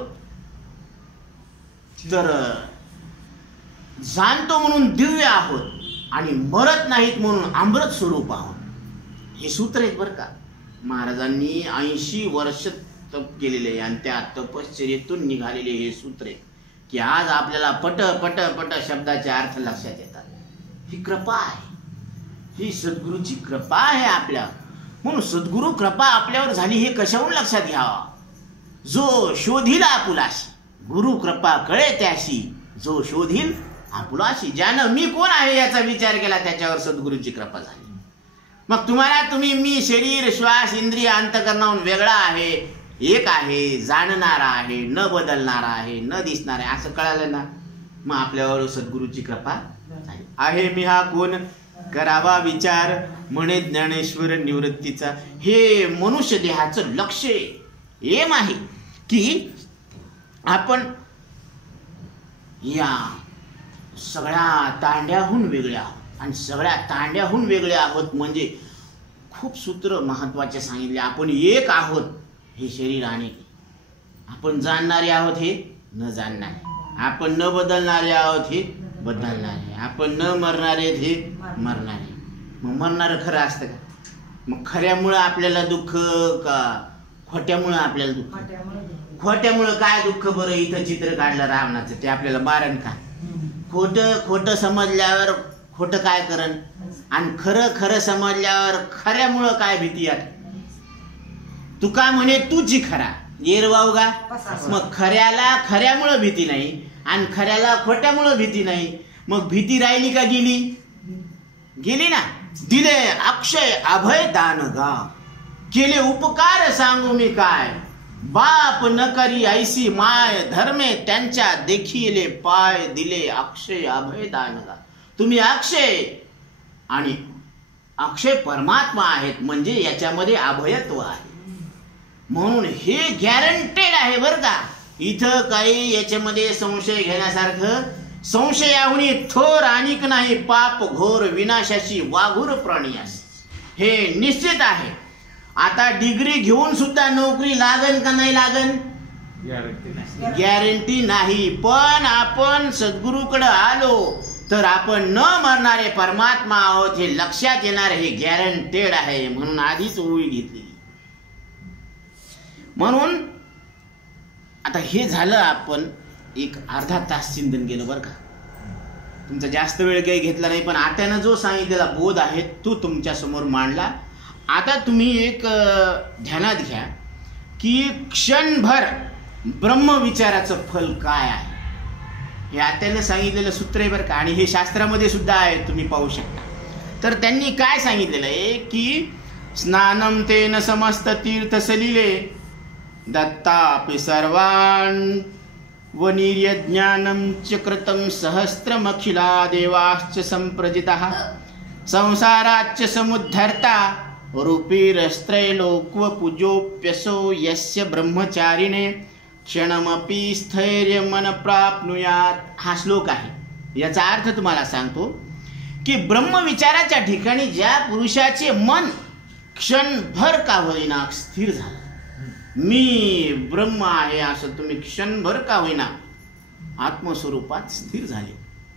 तर जाणतो म्हणून दिव्य आहोत आणि मरत नाहीत म्हणून अमृत स्वरूप आहोत. हे सूत्र आहेत बरं का. महाराजांनी 80 वर्ष तप केलेले आहे आणि त्या तपश्चर्येतून निघालेले हे सूत्र आहे की आज आपल्याला पट पट पट शब्दाचे अर्थ लक्षात येतात. ही कृपा आहे, ही सद्गुरूची कृपा आहे आपल्या. म्हणून सद्गुरू कृपा आपल्यावर झाली हे कशाहून लक्षात घ्यावा? जो शोधील आपुलाशी, गुरु कृपा कळे त्याशी, जो शोधील आपुलाशी. ज्यानं मी कोण आहे याचा विचार केला त्याच्यावर सद्गुरूची कृपा झाली. मग तुम्ही मी शरीर श्वास इंद्रिय अंतकरणाहून वेगळा आहे, एक आहे, जाणणारा आहे, न बदलणारा आहे, न दिसणारा आहे असं कळालं ना, मग आपल्यावर सद्गुरूची कृपा झाली. आहे मी हा कोण करावा विचार म्हणे ज्ञानेश्वर निवृत्तीचा. हे मनुष्य देहाचं लक्ष एम आहे की आपण या सगळ्या तांड्याहून वेगळे आहोत. आणि सगळ्या तांड्याहून वेगळे आहोत म्हणजे खूप सूत्र महत्वाचे सांगितले. आपण एक आहोत हे शरीर अनेक. आपण जाणणारे आहोत हे न जाणणारे, आपण न बदलणारे आहोत हे बदलणारे, आपण न मरणारे हे मरणारे. मग मरणारं खरं असतं का? मग खऱ्यामुळं आपल्याला दुःख का खोट्यामुळं आपल्याला दुःख? खोट्यामुळं काय दुःख बरं? इथं चित्र काढलं रावणाचं ते आपल्याला मारण का? खोटं समजल्यावर खोटं काय करण आणि खरं समजल्यावर खऱ्यामुळं काय भीती आहे? तुका म्हणे तूची खरा येरवाव गा. मग खऱ्याला खऱ्यामुळं भीती नाही आणि खऱ्याला खोट्यामुळं भीती नाही. मग भीती राहिली का गेली? गेली ना. दिले अक्षय अभय दान गा, केले उपकार सांगू मी काय. बाप न करी ऐसी माय धर्मे त्यांच्या देखिले पाय. दिले अक्षय अभय दान गा. तुम्ही अक्षय आणि अक्षय परमात्मा आहेत म्हणजे याच्यामध्ये अभयत्व आहे. म्हणून हे गॅरंटेड आहे बरं का. इथं काही याच्यामध्ये संशय घेण्यासारखं संशयाहुनी थोर आणिक नाही. पाप घोर विनाशाची वाघूर प्राणीयास. हे निश्चित आहे. आता डिग्री घेऊन सुद्धा नोकरी लागन का नाही लागन? गॅरंटी नाही. पण आपण सद्गुरूकडे आलो तर आपण न मरणारे परमात्मा आहोत हे लक्षात येणार. हे गॅरंटेड आहे. म्हणून आधीच ओळी घेतली. म्हणून आता हे झालं. आपण एक अर्धा तास चिंतन केलं बरं का. तुमचा जास्त वेळ काही घेतला नाही पण आत्यानं जो सांगितलेला बोध आहे तो तुमच्या समोर मांडला. आता तुम्ही एक ध्यानात घ्या की क्षणभर ब्रह्मविचाराचं फल काय आहे. हे आत्यानं सांगितलेलं सूत्र आहे बरं का. आणि हे शास्त्रामध्ये सुद्धा आहे, तुम्ही पाहू शकता. तर त्यांनी काय सांगितलेलं आहे की स्नानम तेन समस्त तीर्थ सलिले दत्तापि सर्वान् वनिर्य ज्ञानं च कृतं सहस्रमखिला देवाश्च संप्रजितः संसाराच्च समुद्धर्ता रूपीरस्त्रैलोक्व पूजोप्यसो यस्य ब्रह्मचारिणे क्षणमपि स्थैर्य मन प्राप्नुयात. हा श्लोक आहे. याचा अर्थ तुम्हाला सांगतो की ब्रह्मविचाराच्या ठिकाणी ज्या पुरुषाचे मन क्षणभर का होईना स्थिर झालं, मी ब्रह्म आहे असं तुम्ही क्षणभर का होईना आत्मस्वरूपात स्थिर झाले,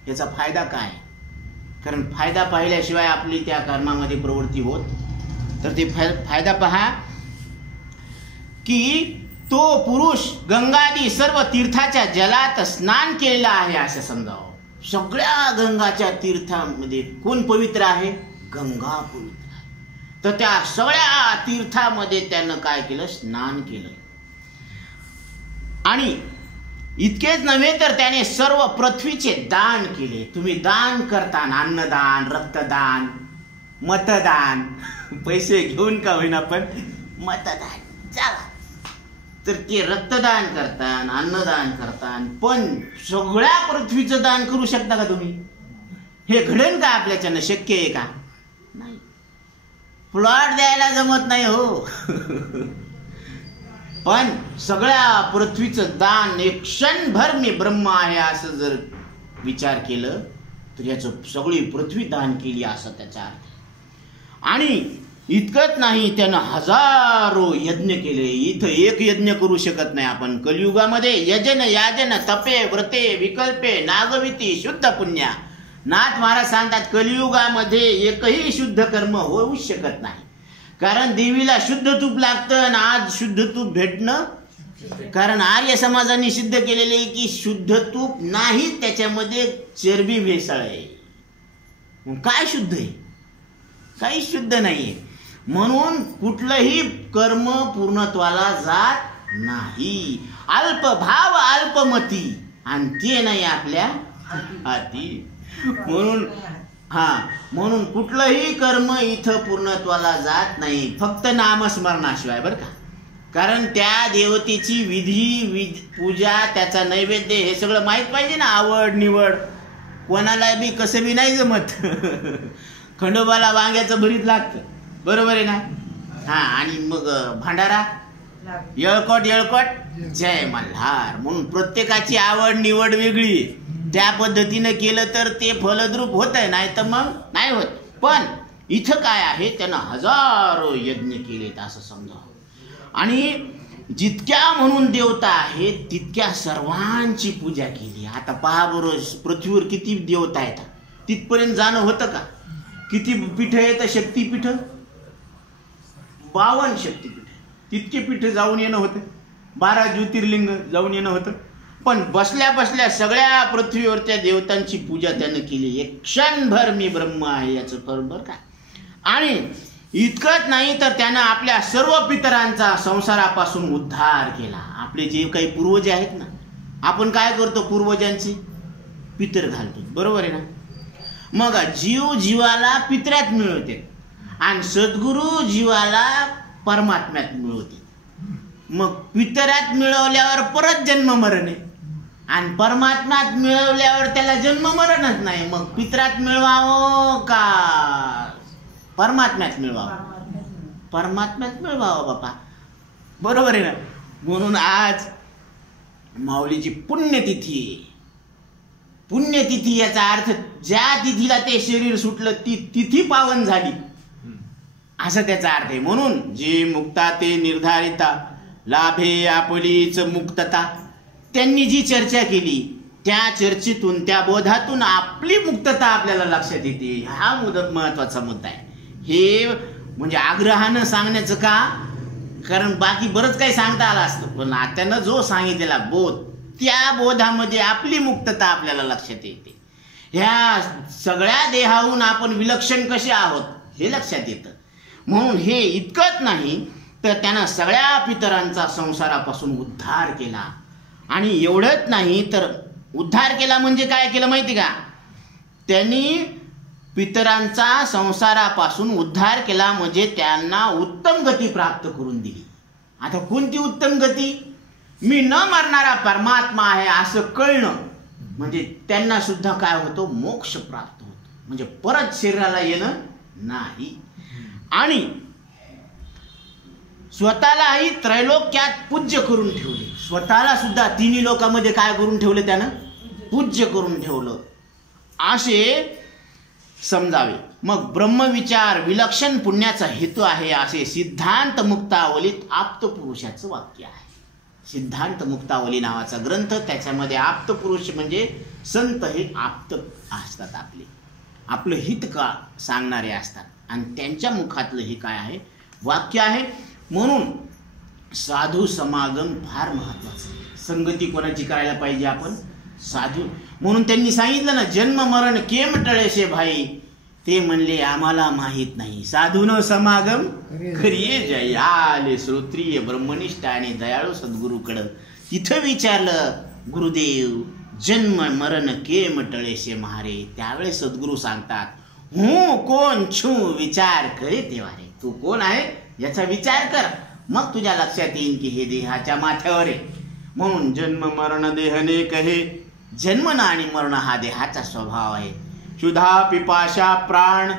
याचा फायदा काय? कारण फायदा पाहिल्याशिवाय आपली त्या कर्मामध्ये प्रवृत्ती होत. तर ते फायदा पहा की तो पुरुष गंगादी सर्व तीर्थाच्या जलात स्नान केलेला आहे असं समजावं. सगळ्या गंगाच्या तीर्थामध्ये कोण पवित्र आहे? गंगा पवित्र आहे. तर त्या सगळ्या तीर्थामध्ये त्यानं काय केलं? स्नान केलं. आणि इतकेच नव्हे तर त्याने सर्व पृथ्वीचे दान केले. तुम्ही दान करताना अन्नदान रक्तदान मतदान, पैसे घेऊन का होईना पण मतदान चला. तर ते रक्तदान करतान, अन्नदान करतान, पण सगळ्या पृथ्वीचं दान करू शकता का तुम्ही? हे घडेल का आपल्याच्यानं? शक्य आहे का? नाही. प्लॉट द्यायला जमत नाही हो. पण सगळ्या पृथ्वीचं दान, एक क्षणभर मी ब्रह्म आहे असं जर विचार केलं तर याचं सगळी पृथ्वी दान केली असं त्याचा अर्थ. आणि इतकंच नाही, त्यानं हजारो यज्ञ केले. इथं एक यज्ञ करू शकत नाही आपण. कलियुगामध्ये यजन याजन तपे व्रते विकल्पे नागविती शुद्ध पुण्या. नाथ महाराज सांगतात कलियुगामध्ये एकही शुद्ध कर्म होऊ शकत नाही. कारण देवीला शुद्ध तूप लागतं आणि आज शुद्ध तूप भेटणं, कारण आर्य समाजाने सिद्ध केलेले की शुद्ध तूप नाही, त्याच्यामध्ये चरबी भेसळ आहे. मग काय शुद्ध आहे? काही शुद्ध नाहीये. म्हणून कुठलंही कर्म पूर्णत्वाला जात नाही. अल्प भाव अल्पमती, आणि ते नाही आपल्या हाती. म्हणून कुठलंही कर्म इथं पूर्णत्वाला जात नाही, फक्त नामस्मरणाशिवाय, बरं का. कारण त्या देवतेची विधी पूजा, त्याचा नैवेद्य हे सगळं माहीत पाहिजे ना. आवड निवड कोणाला बी कसं बी नाही जमत. खंडोबाला वांग्याचं भरीत लागतं, बरोबर आहे ना. आणि मग भांडारा येळकोट जय मल्हार. म्हणून प्रत्येकाची आवड निवड वेगळी. त्या पद्धतीनं केलं तर ते फलद्रूप होत आहे, नाही तर मग नाही होत. पण इथं काय आहे, त्यानं हजारो यज्ञ केलेत असं समजा. आणि जितक्या म्हणून देवता आहेत तितक्या सर्वांची पूजा केली. आता पहा बरोबर, पृथ्वीवर किती देवता येतात, तिथपर्यंत जाणं होतं का? किती पीठ येतं? शक्तीपीठ 52 शक्तीपीठ, तितके पीठ जाऊन येणं होतं. 12 ज्योतिर्लिंग जाऊन येणं होतं. पण बसल्या बसल्या सगळ्या पृथ्वीवरच्या देवतांची पूजा त्यानं केली. एक क्षणभर मी ब्रह्म आहे याचं फळ, बरं का. आणि इतकंच नाही तर त्यानं आपल्या सर्व पितरांचा संसारापासून उद्धार केला. आपले जे काही पूर्वज आहेत ना, आपण काय करतो? पूर्वजांचे पितर घालतो, बरोबर आहे ना. मग जीव जीवाला पितरात मिळवते आणि सद्गुरू जीवाला परमात्म्यात मिळवते. मग पितरात मिळवल्यावर परत जन्म मरण आहे, आणि परमात्म्यात मिळवल्यावर त्याला जन्म मरणच नाही. मग पितरात मिळवावं का परमात्म्यात मिळवावं? परमात्म्यात मिळवावं बापा, बरोबर आहे ना. म्हणून आज माऊलीची पुण्यतिथी आहे. पुण्यतिथी याचा अर्थ ज्या तिथीला ते शरीर सुटलं ती तिथी पावन झाली असा त्याचा अर्थ आहे. म्हणून जे मुक्ता ते निर्धारिता लाभे आपलीच मुक्तता, त्यांनी जी चर्चा केली त्या चर्चेतून, त्या बोधातून आपली मुक्तता आपल्याला लक्षात येते. हा महत्वाचा मुद्दा आहे. हे म्हणजे आग्रहानं सांगण्याचं का, कारण बाकी बरंच काही सांगता आलं असतं, पण त्यानं जो सांगितलेला बोध, त्या बोधामध्ये आपली मुक्तता आपल्याला लक्षात येते. ह्या सगळ्या देहाहून आपण विलक्षण कसे आहोत हे लक्षात येतं. म्हणून हे इतकंच नाही तर त्यानं सगळ्या पितरांचा संसारापासून उद्धार केला. आणि एवढंच नाही तर उद्धार केला म्हणजे काय केलं माहिती का? त्यांनी पितरांचा संसारापासून उद्धार केला म्हणजे त्यांना उत्तम गती प्राप्त करून दिली. आता कोणती उत्तम गती? मी न मरणारा परमात्मा आहे असं कळणं म्हणजे त्यांना सुद्धा काय होतो? मोक्ष प्राप्त होतो. म्हणजे परत शरीराला येणं नाही. आणि स्वतःलाही त्रैलोक्यात पूज्य करून ठेवले. स्वतःला सुद्धा तिन्ही लोकांमध्ये काय करून ठेवले? त्यानं पूज्य करून ठेवलं असे समजावे. मग ब्रह्मविचार विलक्षण पुण्याचा हेतू आहे असे सिद्धांत मुक्तावलीत आप्तपुरुषाचं वाक्य आहे. सिद्धांत मुक्तावली नावाचा ग्रंथ, त्याच्यामध्ये आप्तपुरुष म्हणजे संत हे आप्त असतात, आपलं हित का सांगणारे असतात, आणि त्यांच्या मुखातलं हे काय आहे? वाक्य आहे. म्हणून साधू समागम फार महत्वाचं आहे. संगती कोणाची करायला पाहिजे? आपण साधू. म्हणून त्यांनी सांगितलं ना, जन्म मरण केम टळेशे भाई. ते म्हणले आम्हाला माहित नाही. साधून समागम करिये जय. आले श्रोत्रिय ब्रह्मनिष्ठ आणि दयाळू सद्गुरूकडं. तिथं विचारलं गुरुदेव जन्म मरण केम टळेशे महारे. त्यावेळेस सद्गुरू सांगतात हूँ कोण छू विचार करे तेव्हा रे. तू कोण आहे याचा विचार कर, मग तुझ्या लक्षात येईल की हे देहाच्या माथ्यावर आहे. म्हणून जन्म मरण देहने कहे. जन्मन आणि मरण हा देहाचा स्वभाव आहे. क्षुधा पिपाशा प्राण,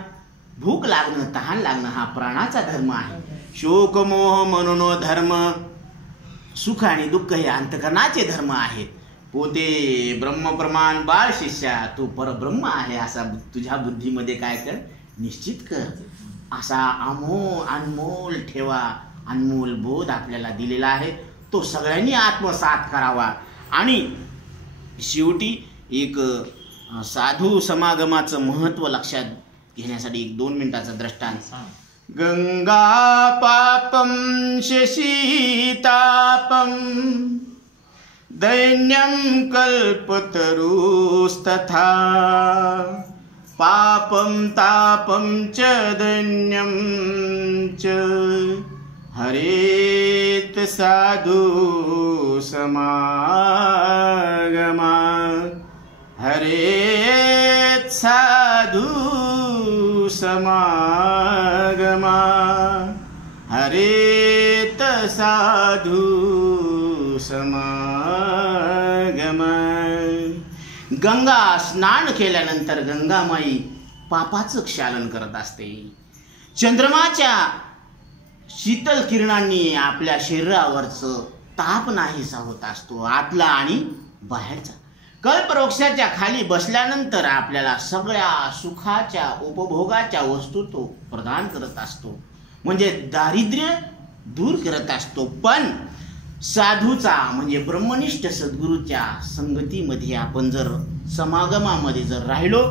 भूक लागणं तहान लागणं हा प्राणाचा धर्म आहे. शोक मोह मनोनो धर्म, सुख आणि दुःख हे अंतकरणाचे धर्म आहेत. पोते ब्रह्मप्रमाण बाळ शिष्या, तू परब्रह्म आहे असा तुझ्या बुद्धीमध्ये काय कर, निश्चित कर. असा अनमोल ठेवा, अनमोल बोध आपल्याला दिलेला आहे. तो सगळ्यांनी आत्मसात करावा. आणि शेवटी एक साधू समागमाचं महत्व लक्षात घेण्यासाठी 1-2 मिनिटाचा दृष्टांत. गंगा पापम शशीतापम दैन्यं कल्पतरुस्तथा पापं तापं च दैन्यं च हरेत साधु समागमा. हरेत साधु समागमा. हरेत साधु समागमा. गंगा स्नान केल्यानंतर गंगामाई पापाचं क्षालन करत असते. चंद्रमाच्या शीतल किरणांनी आपल्या शरीरावरचं ताप नाहीसा होत असतो, आतला आणि बाहेरचा. कल्पवृक्षाच्या खाली बसल्यानंतर आपल्याला सगळ्या सुखाच्या उपभोगाच्या वस्तू तो प्रदान करत असतो, म्हणजे दारिद्र्य दूर करत असतो. पण साधूचा म्हणजे ब्रह्मनिष्ठ सद्गुरूच्या संगतीमध्ये आपण जर समागमामध्ये जर राहिलो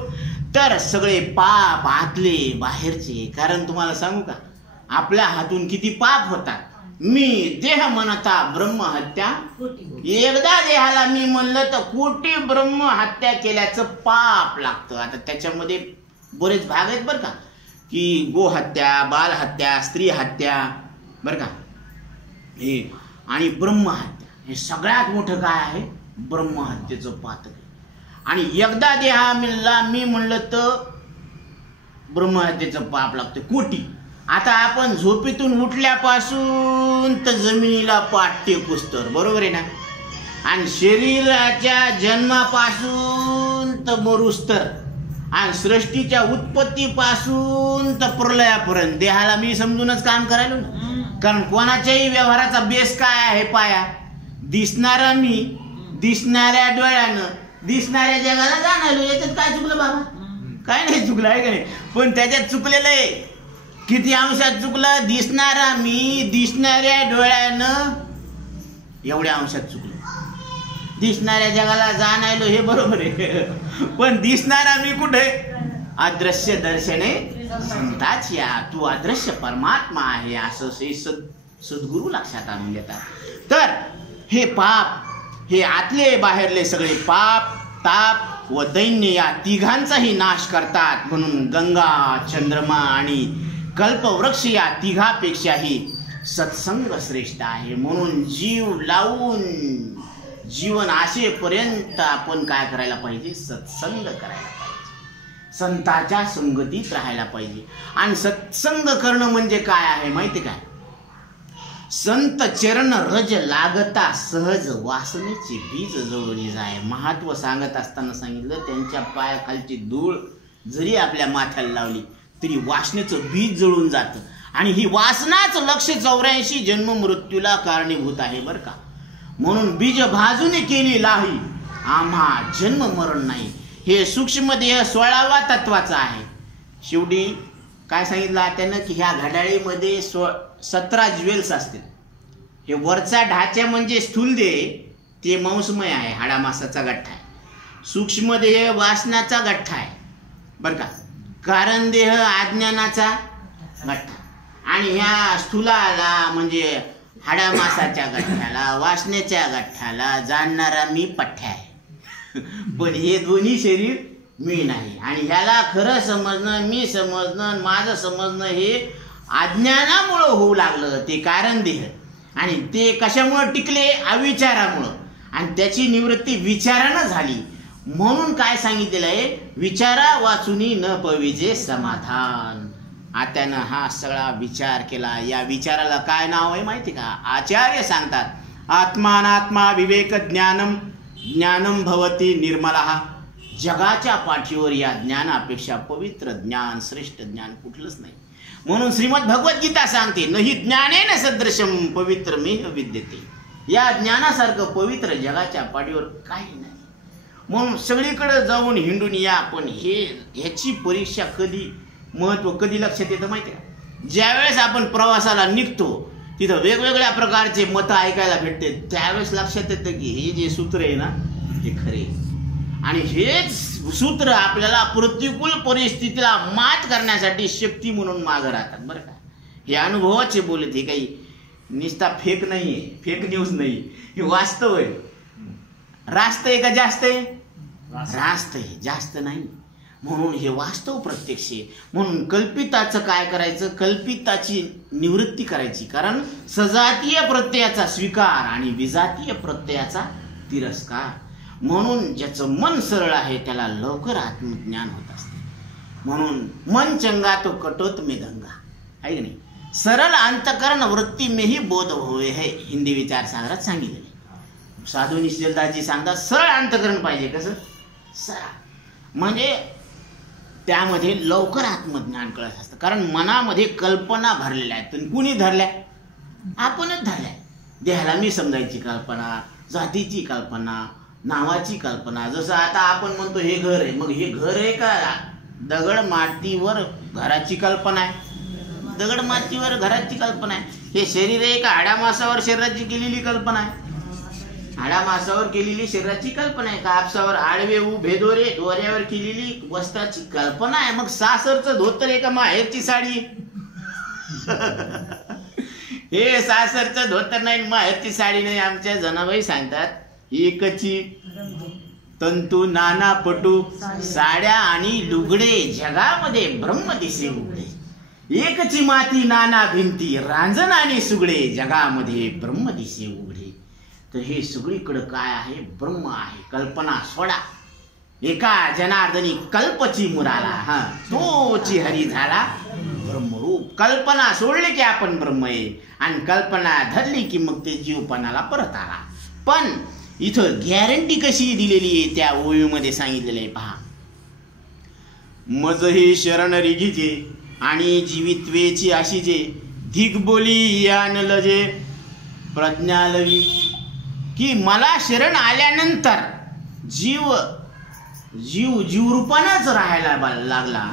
तर सगळे पाप आतले बाहेरचे. कारण तुम्हाला सांगू का, आपल्या हातून किती पाप होतात. मी देह म्हणता ब्रह्महत्या, एकदा देहाला मी म्हणलं तर कोटी ब्रह्महत्या केल्याचं पाप लागतं. आता त्याच्यामध्ये बरेच भाग आहेत बरं का, की गोहत्या, बालहत्या, स्त्री हत्या बरं का, हे आणि ब्रह्महत्या हे सगळ्यात मोठं काय आहे, ब्रह्महत्येचं पातक. आणि एकदा देहाला मी म्हणलं तर ब्रह्महत्येचं पाप लागतं कोटी. आता आपण झोपेतून उठल्यापासून तर जमिनीला पाठ टेकूस्तर, बरोबर आहे ना, आणि शरीराच्या जन्मापासून तर मरुस्तर, आणि सृष्टीच्या उत्पत्तीपासून तर प्रलयापर्यंत देहाला मी समजूनच काम करायलो ना. कारण कोणाच्याही व्यवहाराचा बेस काय आहे, पाया दिसणारा मी, दिसणाऱ्या डोळ्यानं दिसणाऱ्या जगाला जाणारो. याच्यात काय चुकलं बाबा, काय नाही चुकलं आहे का नाही, पण त्याच्यात चुकलेलं आहे. किती अंशात चुकलं, दिसणारा मी दिसणाऱ्या डोळ्यानं एवढ्या अंशात चुकलं. दिसणाऱ्या जगाला जाणायलो हे बरोबर आहे, पण दिसणारा मी कुठे, अदृश्य दर्शने संताची, तू अदृश्य परमात्मा आहे असं सद्गुरू लक्षात आणून देतात. तर हे पाप, हे आतले बाहेरले सगळे पाप, ताप व दैन्य या तिघांचाही नाश करतात. म्हणून गंगा, चंद्रमा आणि कल्पवृक्ष या तिघापेक्षाही सत्संग श्रेष्ठ आहे. म्हणून जीव लावून जीवन आशेपर्यंत आपण काय करायला पाहिजे, सत्संग करायला पाहिजे, संतांच्या संगतीत राहायला पाहिजे. आणि सत्संग करणं म्हणजे काय आहे माहिती काय, संत चरण रज लागता सहज वासनेचे बीज जळून जाय. महत्व सांगत असताना सांगितलं, त्यांच्या पायाखालची धूळ जरी आपल्या माथ्याला लावली तरी वासनेचं बीज जळून जातं. आणि ही वासनाच 184 जन्म मृत्यूला कारणीभूत आहे बरं का. म्हणून बीज भाजूने केली लाही, आम्हा जन्म मरण नाही. हे सूक्ष्म देह 16व्या तत्वाचा आहे. शेवटी काय सांगितलं त्यानं की ह्या घड्याळीमध्ये 17 ज्वेल्स असतील. हे वरचा ढाचा म्हणजे स्थूल देह, ते मांसमय आहे, हाडामासाचा गठ्ठा आहे. सूक्ष्म देह वासनाचा गठ्ठा आहे बरं का. कारण देह अज्ञानाचा गठ्ठा. आणि ह्या स्थूलाला म्हणजे हाडामासाच्या गठ्ठ्याला, वासनेच्या गठ्ठ्याला जाणणारा मी पठ्ठ्या आहे. पण हे दोन्ही शरीर मी नाही. आणि ह्याला खरं समजणं, मी समजणं, माझं समजणं हे अज्ञानामुळं होऊ लागलं. ते कारण देह, आणि ते कशामुळं टिकले, अविचारामुळं, आणि त्याची निवृत्ती विचारानं झाली. म्हणून काय सांगितलेलं आहे, विचारा वाचुनी न पविजे समाधान. आत्यानं हा सगळा विचार केला. या विचाराला काय नाव आहे माहिती का? आचार्य सांगतात, आत्मानात्मा विवेक ज्ञानम ज्ञानम भवती निर्मलः. जगाच्या पाठीवर या ज्ञानापेक्षा पवित्र ज्ञान, श्रेष्ठ ज्ञान कुठलंच नाही. म्हणून श्रीमद भगवद्गीता सांगते, नही ज्ञानेन सदृशम पवित्रमेव विद्यते. या ज्ञानासारखं पवित्र जगाच्या पाठीवर काही नाही. म्हणून सगळीकडे जाऊन हिंडून या, पण ह्याची परीक्षा कधी, महत्व कधी लक्षात येतं माहिती आहे? ज्यावेळेस आपण प्रवासाला निघतो तिथं वेगवेगळ्या प्रकारचे मतं ऐकायला भेटते, त्यावेळेस लक्षात येतं की हे जे सूत्र आहे ना हे खरे. आणि हेच सूत्र आपल्याला प्रतिकूल परिस्थितीला मात करण्यासाठी शक्ती म्हणून मागं राहतात बरं का. हे अनुभवाचे बोलत, हे काही निस्ता फेक नाहीये, फेक न्यूज नाही, हे वास्तव आहे. रास्त आहे का जास्त आहे? रास्त आहे, जास्त नाही. म्हणून हे वास्तव प्रत्यक्ष आहे. म्हणून कल्पिताचं काय करायचं, कल्पिताची निवृत्ती करायची. कारण सजातीय प्रत्ययाचा स्वीकार आणि विजातीय प्रत्ययाचा तिरस्कार. म्हणून ज्याचं मन सरळ आहे त्याला लवकर आत्मज्ञान होत असते. म्हणून मन चंगा तो कटोत में गंगा, आहे की नाही? सरल अंतकरण वृत्ती में ही बोध होय है, हिंदी विचारसागरात सांगितले. साधू निश्चलदासजी सांगतात, सरळ अंतकरण पाहिजे. कसं सरळ? म्हणजे त्यामध्ये लवकर आत्मज्ञान कळत असतं. कारण मनामध्ये कल्पना भरलेल्या आहेत. कुणी धरल्या? आपणच धरल्या. देहाला मी समजायची कल्पना, जातीची कल्पना, नावाची कल्पना. जसं आता आपण म्हणतो हे घर आहे, मग हे घर आहे का दगड मातीवर घराची कल्पना आहे? दगड मातीवर घराची कल्पना आहे. हे शरीर आहे का हाडामासावर शरीराची केलेली कल्पना आहे? हाडामासावर केलेली शरीराची कल्पना आहे. कापसावर आडवे उभे दोरे दोऱ्यावर केलेली वस्त्राची कल्पना आहे. मग सासरचं धोतर आहे का माहेरची साडी? हे सासरचं धोतर नाही, माहेरची साडी नाही. आमच्या जनाबाई सांगतात, एकची तंतू नाना पटू, साड्या आणि लुगडे जगामध्ये ब्रह्म दिसे उघडे. एकची माती नाना भिंती, रांजण आणि सुगडे जगामध्ये ब्रह्म दिसे उघडे. तर हे सगळीकडे काय आहे? ब्रह्म आहे. कल्पना सोडा. एका जनार्दनी कल्पची मुराला, तोची हरी झाला ब्रह्मरूप. कल्पना सोडली की आपण ब्रह्म आहे, आणि कल्पना धरली की मग ते जीवपणाला परत आला. पण इथं गॅरंटी कशी दिलेली आहे त्या ओळीमध्ये सांगितलेलं आहे पहा. मज ही शरण रिघिजे आणि जीवित्वेची आशीजे, दिग्बोली यान लजे प्रज्ञा लवी. की मला शरण आल्यानंतर जीव रूपानंच राहायला लागला,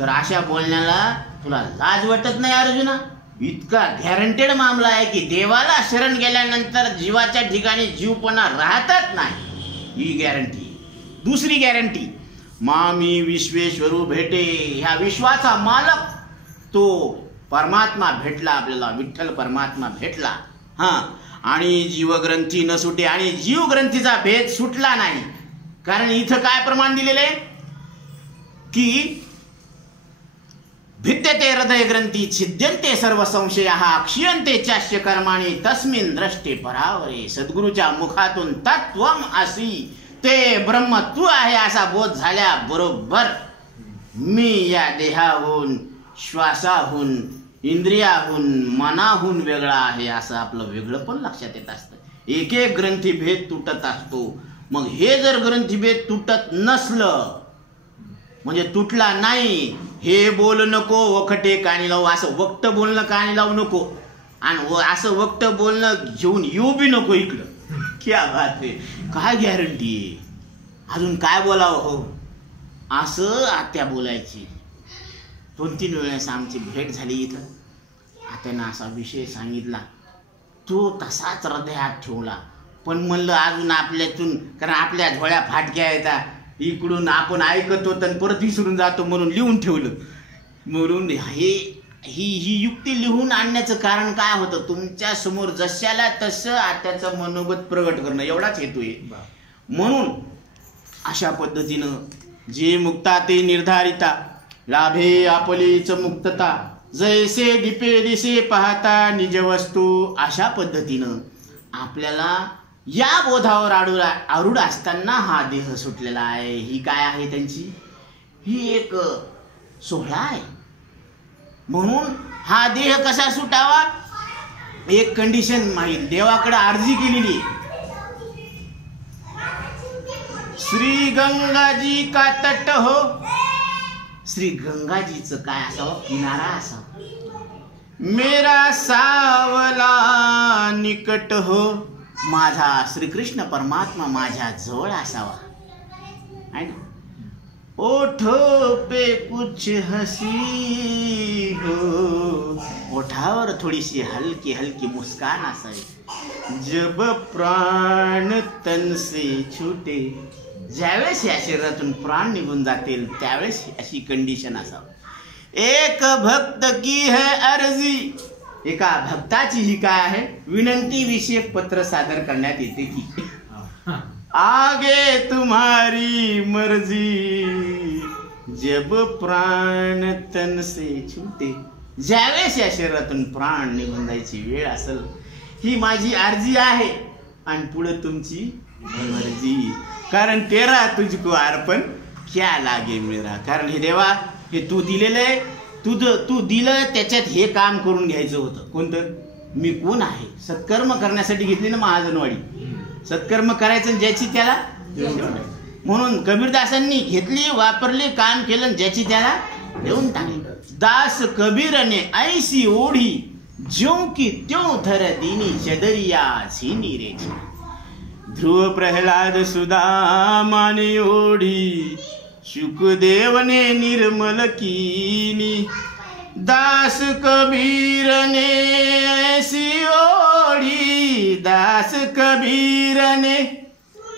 तर अशा बोलण्याला तुला लाज वाटत नाही अर्जुना? इतका गॅरंटेड मामला आहे की देवाला शरण गेल्यानंतर जीवाच्या ठिकाणी जीवपणा राहतच नाही. ही गॅरंटी. दुसरी गॅरंटी, मामी विश्वेश्वरू भेटे. ह्या विश्वाचा मालक तो परमात्मा भेटला आपल्याला, विठ्ठल परमात्मा भेटला. आणि जीवग्रंथी न सुटे. आणि जीवग्रंथीचा भेद सुटला नाही. कारण इथं काय प्रमाण दिलेलं आहे की भिद्यते हृदय ग्रंथी छिद्यंते सर्व संशय क्षीयंते चाष्य कर्माणी तस्मिन द्रष्टे परावरे. सद्गुरूच्या मुखातून तत्वम असी, ते ब्रह्म तू आहे असा बोध झाल्या बरोबर मी या देहाहून, श्वासाहून, इंद्रियाहून, मनाहून वेगळा आहे असं आपलं वेगळं पण लक्षात येत असतं. एक एक ग्रंथीभेद तुटत असतो. मग हे जर ग्रंथीभेद तुटत नसलं, म्हणजे तुटला नाही, हे बोल नको वखटे कानी लावू, असं वक्त बोलणं कानी लावू नको, आणि असं वक्त बोलणं घेऊन येऊ बी नको इकडं. क्या बात आहे. काय गॅरंटी आहे? अजून काय बोलावं हो असं आत्या बोलायची. 2-3 वेळेस आमची भेट झाली इथं. आत्यानं असा विषय सांगितला, तो तसाच हृदयात ठेवला. पण म्हणलं अजून आपल्यातून, कारण आपल्या झोळ्या फाटक्या येतात, इकडून आपण ऐकतो तर परत विसरून जातो, म्हणून लिहून ठेवलं. म्हणून ही युक्ती लिहून आणण्याचं कारण काय होतं? तुमच्या समोर जशाला तसं आत्याचं मनोगत प्रगट करणं, एवढाच हेतू आहे. म्हणून अशा पद्धतीनं जे मुक्ता ते निर्धारिता, लाभे आपलीच मुक्तता, जैसे दीपे दिसे पाहता निज वस्तू. अशा पद्धतीनं आपल्याला या बोधावर आरूढ असताना हा देह सुटलेला आहे. ही काय आहे त्यांची? ही एक सोहळा आहे. म्हणून हा देह कसा सुटावा, एक कंडिशन माहीत देवाकडे अर्जी केलेली. श्री गंगाजी का तट हो, श्री गंगाजीचं काय असावं, किनारा असावा. मेरा सावला निकट हो, माझा श्रीकृष्ण परमात्मा माझ्या जवळ असावा. है ना. ओठो पे कुछ हसी हो, ओठावर थोडीशी हलकी हलकी मुस्कान असावी. जब प्राण तन से छूटे, ज्यावेळेस या शरीरातून प्राण निघून जातील त्यावेळेस अशी कंडिशन असावी. एक भक्त की है अर्जी, एका भक्ताची ही काय आहे, विनंती विषयक पत्र सादर करण्यात येते की आगे तुम्हारी मर्जी, जब प्राण तन से छूटे, ज्यावेळेस या शरीरातून प्राण निघून जायची वेळ असेल, ही माझी अर्जी आहे आणि पुढे तुमची मर्जी. कारण तेरा तुझको अर्पण क्या लागे मेरा, कारण हे देवा हे तू दिलेलं आहे, तू दिलं त्याच्यात हे काम करून घ्यायचं होतं. कोणतं? मी कोण आहे, सत्कर्म करण्यासाठी घेतली ना महाजनवाडी. सत्कर्म करायचं ज्याची त्याला, म्हणून कबीरदासांनी घेतली, वापरली, काम केलं, ज्याची त्याला देऊन टाकली. दास कबीरने ऐसी ओढी, ज्यों की त्यों धर दीनी चदरिया झीनी रे. ध्रुव प्रहलाद सुदामाने ओढी, शुकदेवने निर्मल कीनी. दास कबीरने ऐसी ओढी, दास कबीरने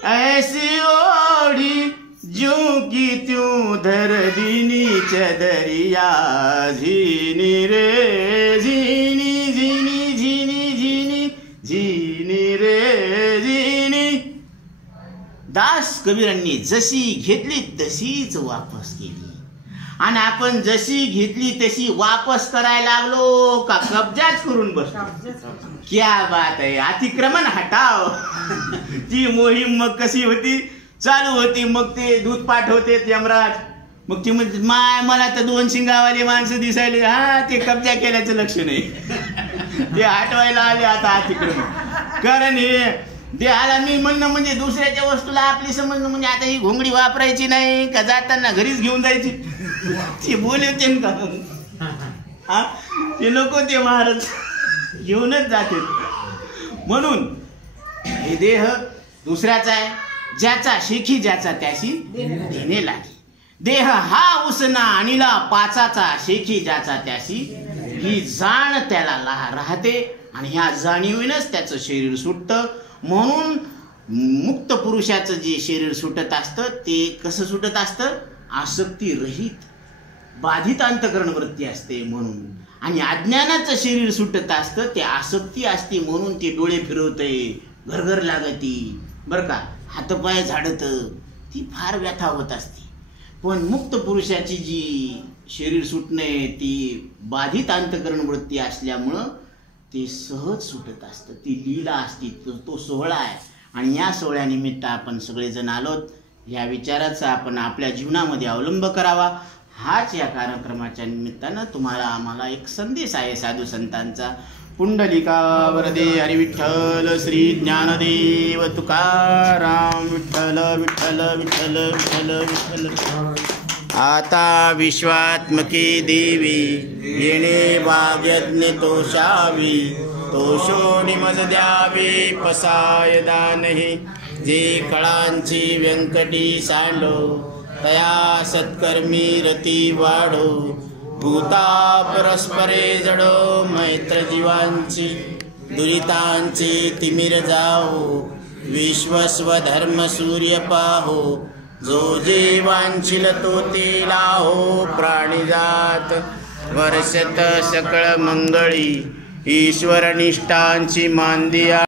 ऐसी ओढी, ज्यों की त्यों धर दीनी चदरिया झीनी रे झीनी, झीनी झीनी झीनी झीनी रे झीनी. दास कबीरांनी जशी घेतली तशीच वापस केली, आणि आपण जशी घेतली तशी वापस करायला लागलो का कब्जाच करून बसलो. क्या बात आहे, अतिक्रमण हटाव. ती मोहीम मग कशी होती, चालू होती. मग ते दूध पाठवते यमराज, मग ती म्हणजे माय मला तर 2 शिंगावाले माणसं दिसायले, हा ते कब्जा केल्याचं लक्ष नाही, ते हटवायला आले आता अतिक्रमण. कारण हे देहाला मी म्हणणं म्हणजे दुसऱ्याच्या वस्तूला आपली समजणं म्हणजे आता ही घोंगडी वापरायची नाही का, जाताना घरीच घेऊन जायची. ते बोलवते का हा, ते नको, ते महाराज घेऊनच जाते. म्हणून हे देह दुसऱ्याचा आहे, ज्याचा शेखी ज्याचा त्याशी देणे लागे. देह हा उसना आणिला पाचाचा, शेखी ज्याचा त्याशी, ही जाण त्याला राहते आणि ह्या जाणीवीनच त्याचं शरीर सुटतं. म्हणून मुक्त पुरुषाचं जे शरीर सुटत असतं ते कसं सुटत असतं, आसक्ती रहित, बाधित अंतकरण वृत्ती असते म्हणून. आणि अज्ञानाचं शरीर सुटत असतं ते आसक्ती असते म्हणून ते डोळे फिरवते, घरघर लागती बरं का, हातपाय झाडत, ती फार व्यथा होत असते. पण मुक्त पुरुषाची जी शरीर सुटणे ती बाधित अंतकरण वृत्ती असल्यामुळं ते सहज सुटत असतं. ती लीला असती, तो सोहळा आहे. आणि या सोहळ्यानिमित्त आपण सगळेजण आलोत, या विचाराचा आपण आपल्या जीवनामध्ये अवलंब करावा. हाच या कार्यक्रमाच्या निमित्तानं तुम्हाला आम्हाला एक संदेश आहे साधू संतांचा. पुंडलिका वरदे हरी विठ्ठल श्री ज्ञानदेव तुकाराम विठ्ठल विठ्ठल विठ्ठल विठ्ठल विठ्ठल. आता विश्वात्मके देवी येणे भाग्यज्ञ तोषावी, तोषो निमज द्यावे पसाय दानहे. जे कळांची व्यंकटी सांडो, तया सत्कर्मी रती वाढो. भूता परस्परे जडो, मैत्र जीवांची दुरितांची तिमिर जाओ. विश्वस्वधर्म सूर्य पाहो, जो जे वांछिल तो ते लाहो. प्राणीजात वर्षत सकळ मंगळी, ईश्वर निष्ठांची मांदिया.